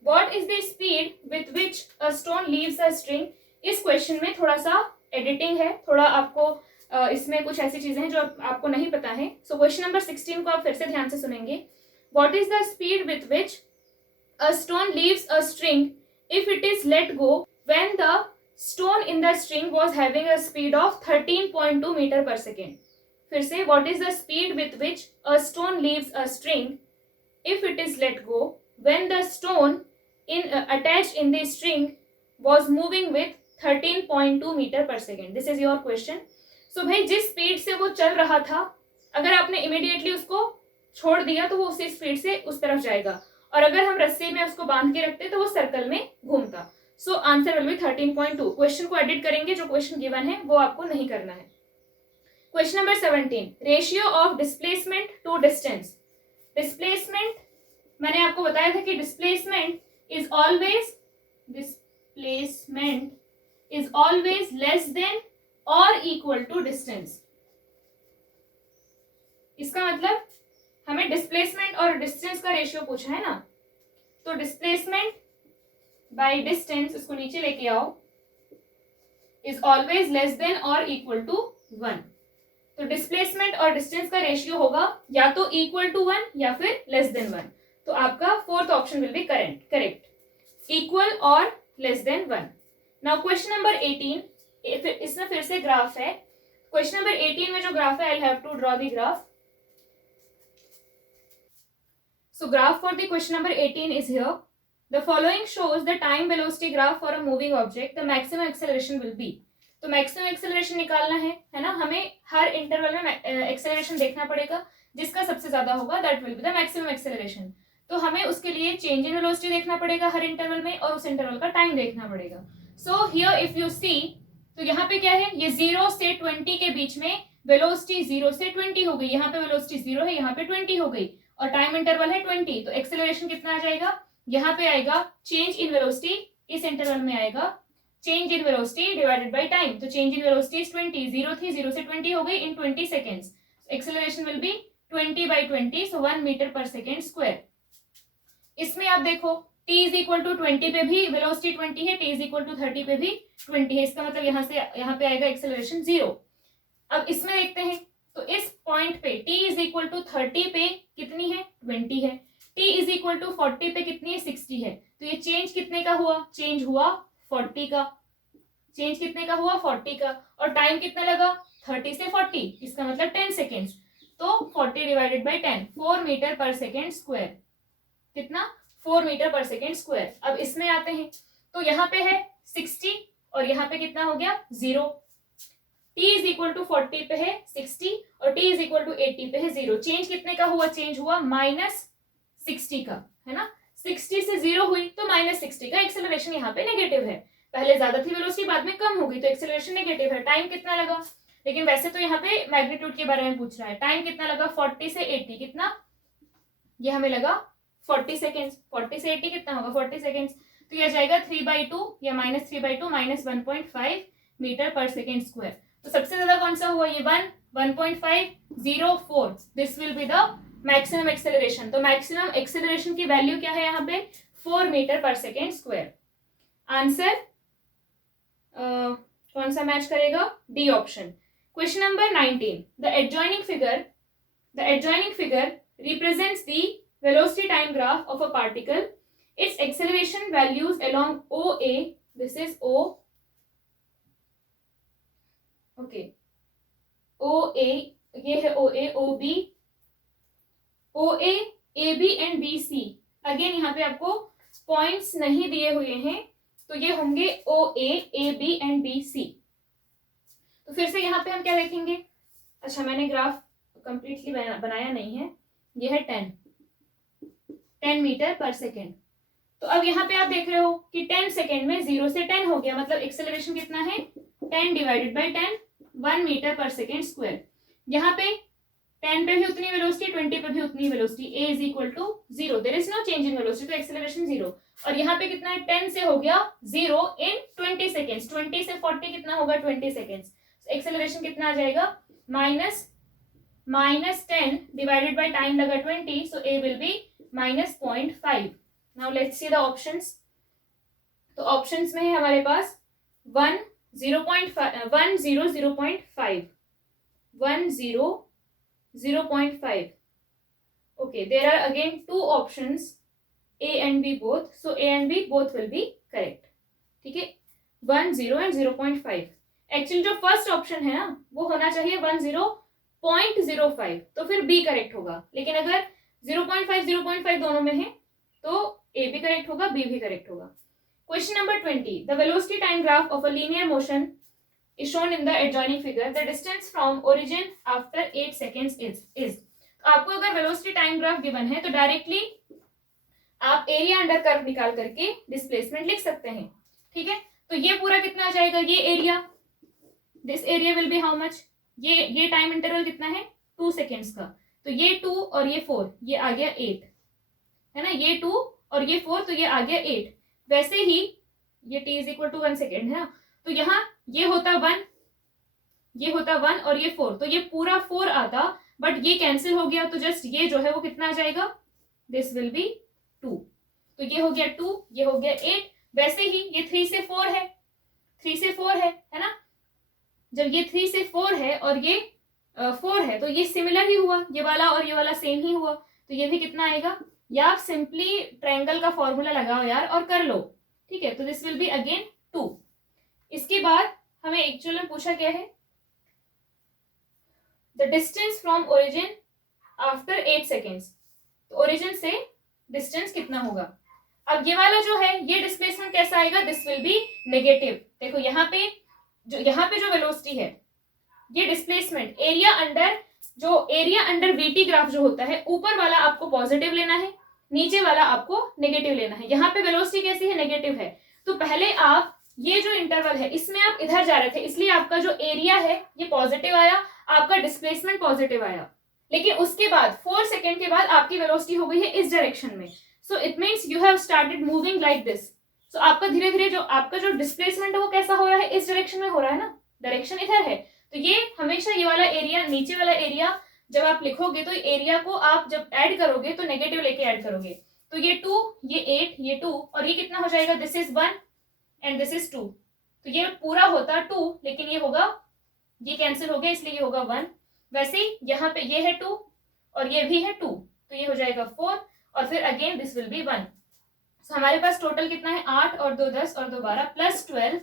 what is the speed with which a stone leaves a string. इस क्वेश्चन में थोड़ा सा एडिटिंग है, थोड़ा आपको इसमें कुछ ऐसी चीजें हैं जो आपको नहीं पता है। सो क्वेश्चन नंबर 16 को आप फिर से ध्यान से सुनेंगे। What is the speed with which a stone leaves a string if it is let go when the stone in the string was having a speed of 13.2 meter per second. फिर से, what is the speed with which a stone leaves a string if it is let go when the stone attached in the string was moving with 13.2 meter per second. This is your question. So भाई जिस speed से वो चल रहा था, अगर आपने immediately उसको छोड़ दिया तो वो उसी स्पीड से उस तरफ जाएगा, और अगर हम रस्सी में उसको बांध के रखते तो वो सर्कल में घूमता। सो आंसर विल बी 13.2। क्वेश्चन को एडिट करेंगे, जो क्वेश्चन गिवन है वो आपको नहीं करना है। Question number 17, ratio of displacement to distance. Displacement मैंने आपको बताया था कि displacement is always less than और इक्वल टू डिस्टेंस। इसका मतलब हमें डिस्प्लेसमेंट और डिस्टेंस का रेशियो पूछा है ना, तो डिस्प्लेसमेंट बाय डिस्टेंस, इसको नीचे लेके आओ, इज ऑलवेज लेस देन और इक्वल टू 1। तो डिस्प्लेसमेंट और डिस्टेंस का रेशियो होगा या तो इक्वल टू 1 या फिर लेस देन 1। तो आपका fourth option will be correct, equal और less than 1। Now question number 18, इसमें फिर से ग्राफ है। क्वेश्चन नंबर 18 में जो ग्राफ है, I have to draw the graph. So graph for the question number 18 is here. The following shows the time velocity graph for a moving object. The maximum acceleration will be. तो maximum acceleration निकालना है ना, हमें हर interval में acceleration देखना पड़ेगा, जिसका सबसे ज्यादा होगा that will be the maximum acceleration. तो हमें उसके लिए चेंज इन वेलोसिटी देखना पड़ेगा हर इंटरवल में, और उस इंटरवल का टाइम देखना पड़ेगा। So here if you see, तो यहाँ पे क्या है, ये 0 से 20 के बीच में वेलोसिटी 0 से 20 हो गई, यहाँ पे वेलोसिटी 0 है, यहाँ पे 20 हो गई, और टाइम इंटरवल है 20। तो एक्सेलरेशन कितना आ जाएगा, यहाँ पे आएगा चेंज इन वेलोसिटी, इस इंटरवल में आएगा change in velocity divided by time. तो चेंज इन वेलोसिटी इज 20, 0 थी, 0 से 20 हो गई in 20 seconds. Acceleration will be 20/20, so 1 metre per second square. इसमें आप देखो t इज इक्वल टू 20 पे भी वेलोसिटी 20 है, t इज इक्वल टू 30 पे भी 20 है, इसका मतलब यहाँ से यहाँ पे आएगा एक्सेलरेशन 0। अब इसमें देखते हैं, तो इस पॉइंट पे t इज इक्वल टू 30 पे कितनी है, 20 है, t इज इक्वल टू 40 पे कितनी है, 60 है। तो ये चेंज कितने का हुआ, चेंज हुआ 40 का, चेंज कितने का हुआ 40 का, और टाइम कितना लगा 30 से 40, इसका मतलब 10 सेकेंड्स। तो 40 divided by 10, 4 metre per second square. कितना, 4 मीटर पर सेकेंड स्क्वायर। अब इसमें आते हैं, तो यहाँ पे है 60 और यहाँ पे कितना हो गया 0। t इज इक्वल टू 40 पे है 60 और t इज इक्वल टू 80 पे है 0। चेंज कितने का हुआ, चेंज हुआ -60 का, है ना। 60 से 0 हुई तो -60 का, एक्सेलरेशन यहाँ पे नेगेटिव है। पहले ज्यादा थी वेलोसिटी, बाद में कम हो गई, तो एक्सेलरेशन नेगेटिव है। टाइम कितना लगा, लेकिन वैसे तो यहाँ पे मैग्नीट्यूड के बारे में पूछ रहा है। टाइम कितना लगा 40 से 80, कितना, ये हमें लगा 40 सेकेंड्स। 40 से 80 कितना होगा 40 सेकेंड्स। तो यह जाएगा 3/2 या -3/2 -1.5 मीटर पर सेकेंड स्क्वायर। तो सबसे ज्यादा कौन सा हुआ, ये 1.504। This will be the maximum acceleration. तो मैक्सिमम एक्सेलरेशन की वैल्यू क्या है यहाँ पे, 4 metre per second square. Answer कौन सा मैच करेगा, D option. Question number 19, the adjoining figure represents the velocity time graph of a particle. Its acceleration values along OA, this is O, okay, OA, ये है OA, OB, OA, AB and BC। Again यहाँ पे आपको points नहीं दिए हुए हैं, तो ये होंगे OA, AB and BC। तो फिर से यहाँ पे हम क्या देखेंगे, अच्छा मैंने ग्राफ कंप्लीटली बनाया नहीं है, ये है 10 10 मीटर पर सेकेंड। तो अब यहाँ पे आप देख रहे हो कि 10 सेकेंड में 0 से 10 हो गया, मतलब एक्सेलरेशन कितना है 10 divided by 10, 1 metre per second square. यहाँ पे 10 पे भी उतनी वेलोसिटी, 20 पे भी उतनी velocity, a is equal to 0, there is no change in velocity, तो एक्सेलरेशन 0। और यहाँ पे कितना है 10 से हो गया 0 इन 20 सेकेंड्स, 20 से 40 कितना होगा 20 सेकेंड्स, एक्सेलरेशन कितना आ जाएगा माइनस 10 डिवाइडेड बाई टाइम लगा 20, सो a will be -0.5। Now let's see the options. तो ऑप्शंस में है हमारे पास 1 0.5 1 0 0.5 1 0 0.5। okay, there are again two options a and b both, so a and b both will be correct। ठीक है, 1 0 and 0.5। Actually जो first option है ना वो होना चाहिए 1 0.05, तो फिर b करेक्ट होगा, लेकिन अगर 0.5 0.5 दोनों में है तो a भी करेक्ट होगा, b भी करेक्ट होगा। Question number 20, the velocity time graph of a linear motion is shown in the adjoining figure, the distance from origin after 8 seconds is। तो आपको अगर वेलोसिटी टाइम ग्राफ गिवन है तो directly आप area under curve निकाल करके displacement लिख सकते हैं। ठीक है, तो ये पूरा कितना आ जाएगा, ये area, this area will be how much, ये टाइम इंटरवल कितना है 2 सेकेंड्स का, तो ये 2 और ये 4, ये आ गया 8 है ना, ये 2 और ये 4, तो ये आ गया 8। वैसे ही ये t is equal to 1 second है ना, तो यहाँ ये होता 1, ये होता 1 और ये 4, तो ये पूरा 4 आता, बट ये कैंसिल हो गया, तो जस्ट ये जो है वो कितना आ जाएगा, दिस विल बी 2, तो ये हो गया 2, ये हो गया 8। वैसे ही ये 3 से 4 है, 3 से 4 है ना, जब ये 3 से 4 है और ये 4 है तो ये सिमिलर ही हुआ, ये वाला और ये वाला सेम ही हुआ, तो ये भी कितना आएगा, या आप सिंपली ट्रायंगल का फॉर्मूला लगाओ यार और कर लो। ठीक है, तो दिस विल बी अगेन 2। इसके बाद हमें एक्चुअल में पूछा क्या है, the distance from origin after 8 seconds, तो ओरिजिन से डिस्टेंस कितना होगा। अब ये वाला जो है ये डिस्प्लेसमेंट कैसा आएगा, दिस विल बी नेगेटिव। देखो यहाँ पे जो वेलोसिटी है ये displacement area under VT graph जो होता है, ऊपर वाला आपको पॉजिटिव लेना है, नीचे वाला आपको नेगेटिव लेना है। यहाँ पे वेलोसिटी कैसी है, नेगेटिव है, तो पहले आप ये जो इंटरवल है इसमें आप इधर जा रहे थे, इसलिए आपका जो एरिया है ये पॉजिटिव आया, आपका डिस्प्लेसमेंट पॉजिटिव आया। लेकिन उसके बाद 4 सेकेंड के बाद आपकी वेलोसिटी हो गई है इस डायरेक्शन में, so it means you have started moving like this. So आपका धीरे धीरे जो आपका जो डिस्प्लेसमेंट है वो कैसा हो रहा है, इस डायरेक्शन में हो रहा है ना, डायरेक्शन इधर है, तो ये हमेशा ये वाला एरिया, नीचे वाला एरिया जब आप लिखोगे तो एरिया को आप जब ऐड करोगे तो नेगेटिव लेके ऐड करोगे, तो ये 2, ये 8, ये 2 और ये कितना हो जाएगा, this is 1 and this is 2, तो ये पूरा होता 2, लेकिन ये होगा, ये कैंसिल हो गया इसलिए ये होगा 1। वैसे ही यहाँ पे ये है 2 और ये भी है 2, तो ये हो जाएगा 4 और फिर अगेन दिस विल बी 1। सो हमारे पास टोटल कितना है, 8 और 2 10 और 2 12 प्लस 12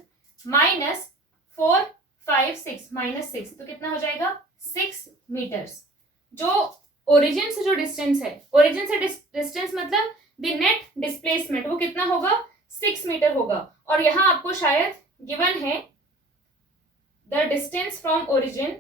माइनस 4 5 6 माइनस 6, तो कितना हो जाएगा 6 मीटर्स। जो ओरिजिन से जो डिस्टेंस है, ओरिजिन से डिस्टेंस मतलब द नेट डिस्प्लेसमेंट वो कितना होगा, 6 मीटर होगा। और यहाँ आपको शायद गिवन है the distance from origin.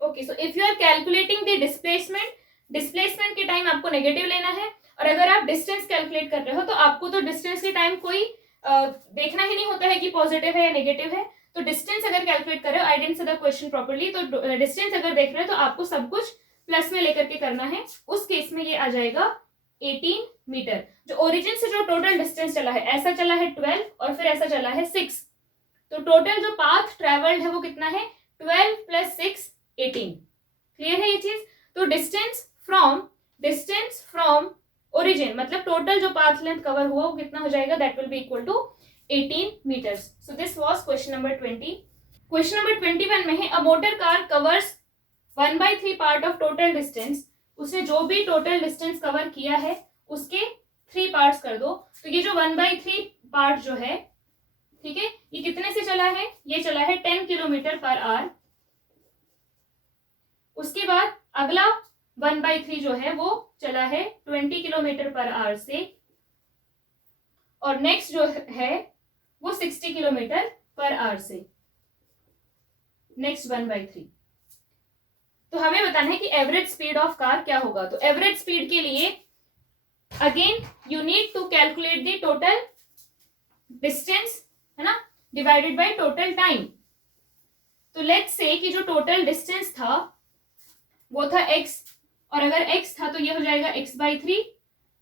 Okay, so if you are calculating the displacement के टाइम आपको नेगेटिव लेना है, और अगर आप डिस्टेंस कैलकुलेट कर रहे हो तो आपको तो डिस्टेंस के टाइम कोई देखना ही नहीं होता है कि पॉजिटिव है या नेगेटिव है। तो डिस्टेंस अगर कैलकुलेट कर रहे हो, I didn't say the question properly, तो डिस्टेंस अगर देख रहे हो तो आपको सब कुछ प्लस में लेकर के करना है। उस केस में ये आ जाएगा 18 मीटर। जो ओरिजिन से जो टोटल डिस्टेंस चला है, ऐसा चला है 12 और फिर ऐसा चला है 6, तो टोटल जो पाथ ट्रेवल्ड है वो कितना है, 12 प्लस 6 18। क्लियर है ये चीज। तो डिस्टेंस फ्रॉम ओरिजिन मतलब टोटल जो पाथ लेंथ कवर हुआ वो कितना हो जाएगा, that will be equal to 18 metres. So this was question number 20। Question number 21 में है, a motor car covers 1/3 part of total distance. उसने जो भी टोटल डिस्टेंस कवर किया है उसके 3 पार्ट्स कर दो। तो ये जो 1/3 पार्ट जो है, ठीक है, ये कितने से चला है, ये चला है 10 किलोमीटर पर आवर। उसके बाद अगला 1/3 जो है वो चला है 20 किलोमीटर पर आवर से, और नेक्स्ट जो है वो 60 किलोमीटर पर आवर से, नेक्स्ट 1/3। तो हमें बताना है कि एवरेज स्पीड ऑफ कार क्या होगा। तो एवरेज स्पीड के लिए again you need to calculate the total distance, है ना, डिवाइडेड बाय टोटल टाइम। तो लेट्स से कि जो टोटल डिस्टेंस था वो था x, और अगर x था तो ये हो जाएगा x/3,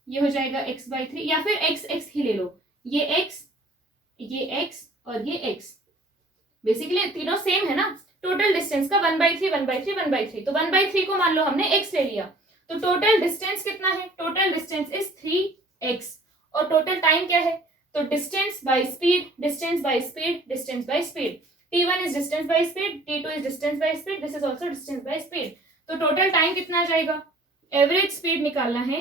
ये हो जाएगा x/3, या फिर x ही ले लो, ये x और ये x, बेसिकली तीनों सेम है ना। टोटल डिस्टेंस का 1/3 1/3 1/3, तो 1/3 को मान लो हमने x ले लिया, तो टोटल डिस्टेंस कितना है, टोटल डिस्टेंस इज 3x, और टोटल टाइम क्या है, तो distance by speed, distance by speed, distance by speed, t1 is distance by speed, t2 is distance by speed, this is also distance by speed. तो total time कितना आ जाएगा, average speed निकालना है,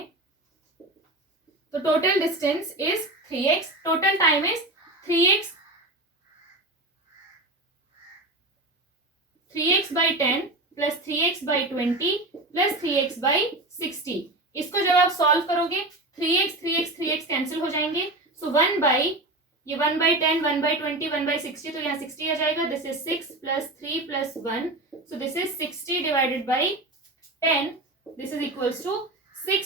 तो total distance is 3x, total time is 3x/10 plus 3x/20 plus 3x/60। इसको जब आप सॉल्व करोगे 3x कैंसिल हो जाएंगे, सो 1/10 1/20 1/60, तो यहाँ 60 आ जाएगा, this is 6 plus 3 plus 1, so this is 60 divided by 10, this is equals to 6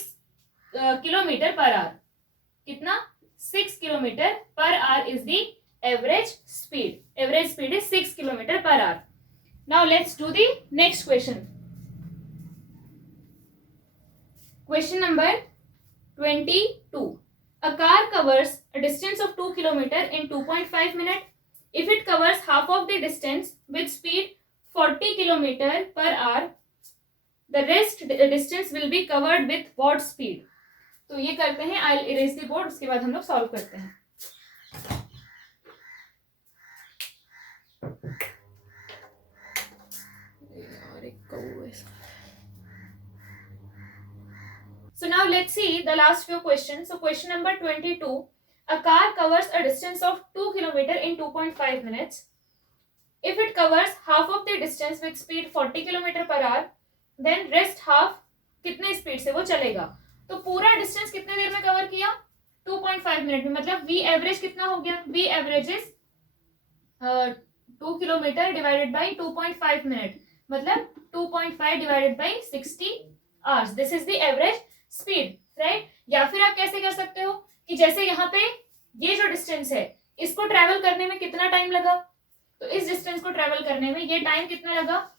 kilometre per hour. कितना, 6 kilometre per hour is the average speed, average speed is 6 kilometre per hour. Now let's do the next question. Question number 22. A car covers a distance of 2 km in 2.5 minutes. If it covers half of the distance with speed 40 km per hour, the rest distance will be covered with what speed? तो ये करते हैं, I'll erase the board, उसके बाद हम लोग solve करते हैं। So now let's see the last few questions. So question number 22. A car covers a distance of 2 km in 2.5 minutes. If it covers half of the distance with speed 40 km per hour, then rest half कितने speed से वो चलेगा? तो पूरा distance कितने देर में cover किया? 2.5 minute में, मतलब V एवरेज कितना हो गया? V average is 2 kilometre divided by 2.5 minute, मतलब 2.5 divided by 60 hours, this is the average speed, right. या फिर आप कैसे कर सकते हो कि जैसे यहाँ पे ये जो डिस्टेंस है इसको ट्रेवल करने में कितना टाइम लगा, तो इस डिस्टेंस को ट्रेवल करने में ये टाइम कितना लगा,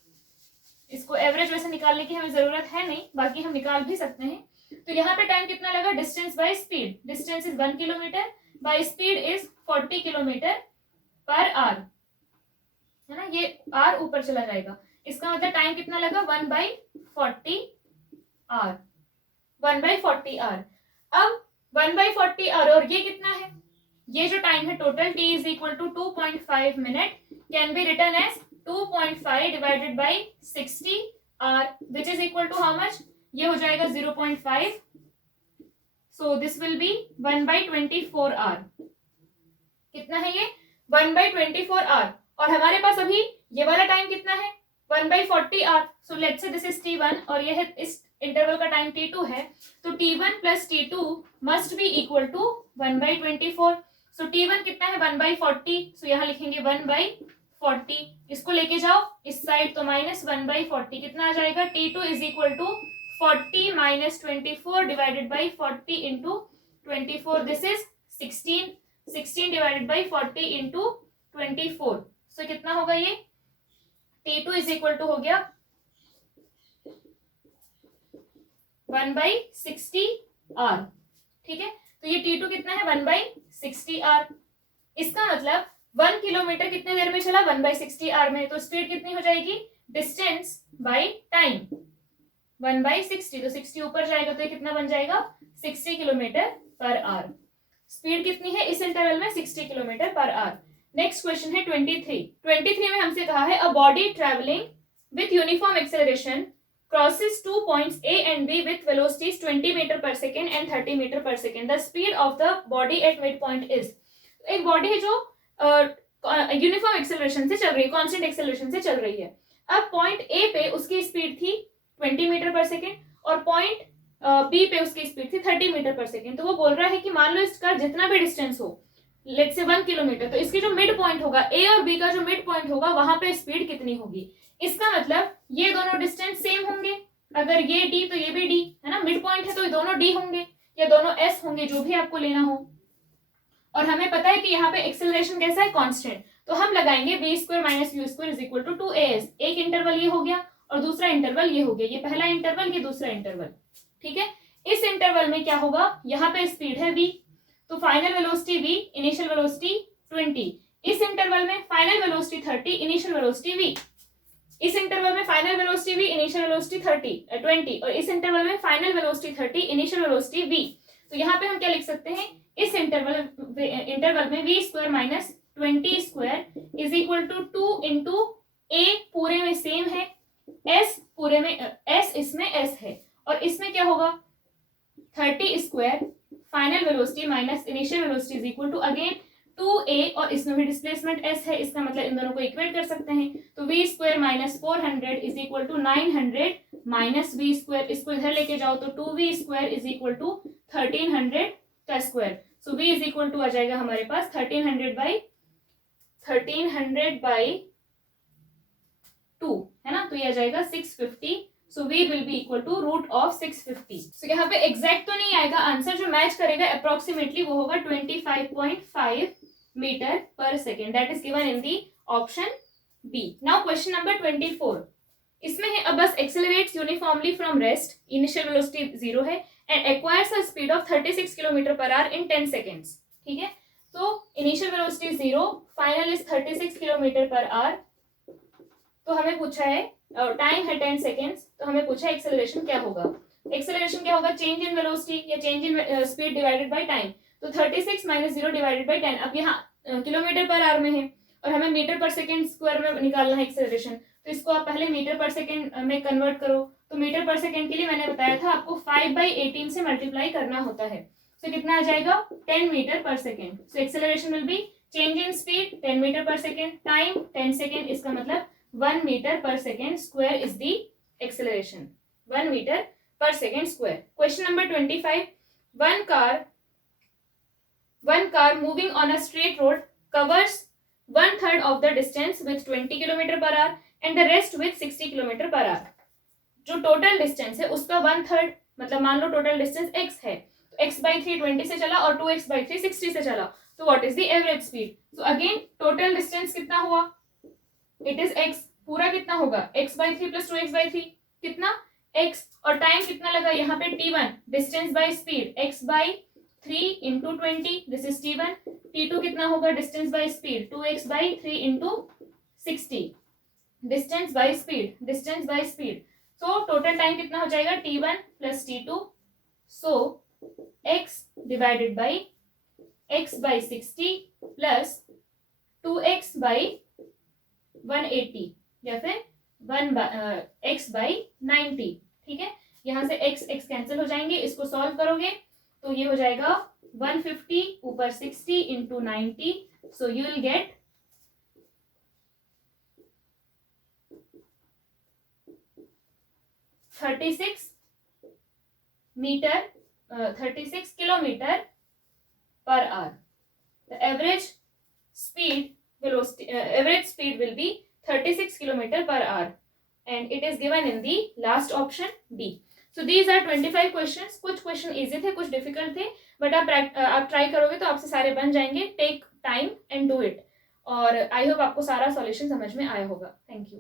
इसको एवरेज वैसे निकालने की हमें जरूरत है नहीं, बाकी हम निकाल भी सकते हैं। तो यहाँ पे टाइम कितना लगा, distance by speed, distance is 1 kilometre by speed is 40 kilometre per our, है ना, ये आर ऊपर चला जाएगा, इसका मतलब टाइम कितना लगा 1/40 आवर, 1/40 आवर। अब 1/40 आवर और ये कितना है, ये जो टाइम है total t is equal to 2.5 minute, can be written as 2.5 divided by 60 hour, which is equal to how much, ये हो जाएगा 0.5, so this will be 1/24 hour. कितना है ये 1/24 आवर, और हमारे पास अभी ये वाला टाइम कितना है 1/40 hour, so let's say this is t1 और ये है इस इंटरवल का टाइम t2 है, तो t1 plus t2 must be equal to 1/24, so t1 कितना है 1/40, सो यहाँ लिखेंगे 1/40, इसको लेके जाओ इस साइड तो माइनस 1/40, कितना आ जाएगा t2 is equal to 40 minus 24 divided by 40 into 24, this is 16 divided by 40 into 24, so कितना होगा ये t2 इज इक्वल टू हो गया 1/60 आर, ठीक है। तो ये t2 कितना है 1/60 आर, इसका मतलब 1 किलोमीटर कितने देर में चला 1/60 आर में, तो स्पीड कितनी हो जाएगी, डिस्टेंस बाय टाइम 1/60, तो 60 ऊपर जाएगा तो ये कितना बन जाएगा 60 किलोमीटर पर आवर, स्पीड कितनी है इस इंटरवल में 60 kilometre per our. Next question है 23 में हमसे कहा है a body travelling with uniform acceleration crosses 2 points A and B with velocities 20 meter per second and 30 meter per second. The speed of the body at midpoint is, एक body है जो uniform acceleration से चल रही है, constant acceleration से चल रही है। अब पॉइंट ए पे उसकी स्पीड थी 20 मीटर पर सेकेंड और पॉइंट बी पे उसकी स्पीड थी 30 मीटर पर सेकेंड। तो वो बोल रहा है कि मान लो इसका जितना भी डिस्टेंस हो, लेट्स से 1 किलोमीटर, तो इसकी जो मिड पॉइंट होगा ए और बी का जो मिड पॉइंट होगा वहां पे स्पीड कितनी होगी। इसका मतलब ये दोनों डिस्टेंस सेम होंगे, अगर ये डी तो ये भी डी, है ना, मिड पॉइंट है तो ये दोनों डी होंगे, या दोनों s होंगे, जो भी आपको लेना हो। और हमें पता है कि यहाँ पे एक्सेलरेशन कैसा है, कांस्टेंट, तो हम लगाएंगे v square minus u square is equal to 2as। एक इंटरवल ये हो गया और दूसरा इंटरवल ये हो गया, ये पहला इंटरवल, ये दूसरा इंटरवल, ठीक है। इस इंटरवल में क्या होगा, यहाँ पे स्पीड है v, तो final velocity v, initial velocity 20। इस इंटरवल में final velocity 30, initial velocity v। इस इंटरवल में final velocity v, initial velocity 20, और इस इंटरवल में final velocity 30, initial velocity v। तो यहाँ पे हम क्या लिख सकते हैं, इस इंटरवल में v square minus 20 square is equal to 2 into a पूरे में सेम है, s पूरे में s इसमें s है, और इसमें क्या होगा 30 square final velocity minus initial velocity is equal to again 2a, और इसमें भी डिस्प्लेसमेंट s है, इसका मतलब इन दोनों को इक्वेट कर सकते हैं। तो v square minus 400 is equal to 900 minus v square, इसको इधर लेके जाओ तो 2v square is equal to 1300 का square. So v is equal to आ जाएगा हमारे पास 1300 बाई 2, है ना, तो ये आ जाएगा 650। So v will be equal to root of 650। So यहाँ पे एग्जैक्ट तो नहीं आएगा आंसर, जो मैच करेगा अप्रोक्सीमेटली वो होगा 25.5 metre per second, that is given in the option B. Now question number 24, इसमें है a bus accelerates uniformly from rest, initial velocity 0 है, and acquires a speed of 36 km per hour in 10 seconds, ठीक है। तो initial velocity 0, final is 36 km per hour, तो हमें पूछा है टाइम है 10 सेकेंड्स, तो हमें पूछा है एक्सेलरेशन क्या होगा। एक्सेलरेशन क्या होगा, चेंज इन वेलोसिटी या change in speed divided by time. तो 36 माइनस 0 डिवाइडेड बाय 10, अब यहाँ किलोमीटर पर आवर में है और हमें मीटर पर सेकेंड स्क्वायर में निकालना है एक्सेलरेशन, तो इसको आप पहले मीटर पर सेकेंड में कन्वर्ट करो। तो मीटर पर सेकेंड के लिए मैंने बताया था आपको 5/18 से मल्टीप्लाई करना होता है, तो कितना आ जाएगा 10 metre per second. So acceleration will be change in speed 10 metre per second, time 10 second, इसका मतलब 1 metre per second square is the acceleration, 1 metre per second square. Question number 25. One car moving on a straight road covers 1/3 of the distance with 20 km per hour and the rest with 60 km per hour. जो total distance है उसका 1/3, मतलब मान लो total distance x है, तो x/3 20 से चला और 2x/3 60 से चला, तो what is the average speed. So again total distance कितना हुआ, इट इज x, पूरा कितना होगा x/3 प्लस 2x/3 कितना x, और टाइम कितना लगा यहाँ पे t1, distance by speed x/3 into 20, this is t1। t2 कितना होगा distance by speed 2x/3 into 60, distance by speed. So total time कितना हो जाएगा t1 plus t2, so x divided by x/60 plus 2x/180 या फिर x/90, ठीक है। यहाँ से x कैंसिल हो जाएंगे, इसको सॉल्व करोगे तो ये हो जाएगा 150 ऊपर 60 into 90, so you will gate 36 kilometre per our. The average speed will be 36 kilometer per hour and it is given in the last option B. So these are 25 questions. कुछ क्वेश्चन इजी थे, कुछ difficult थे, but आप try करोगे तो आपसे सारे बन जाएंगे। Take time and do it, और आई होप आपको सारा सॉल्यूशन समझ में आया होगा। Thank you.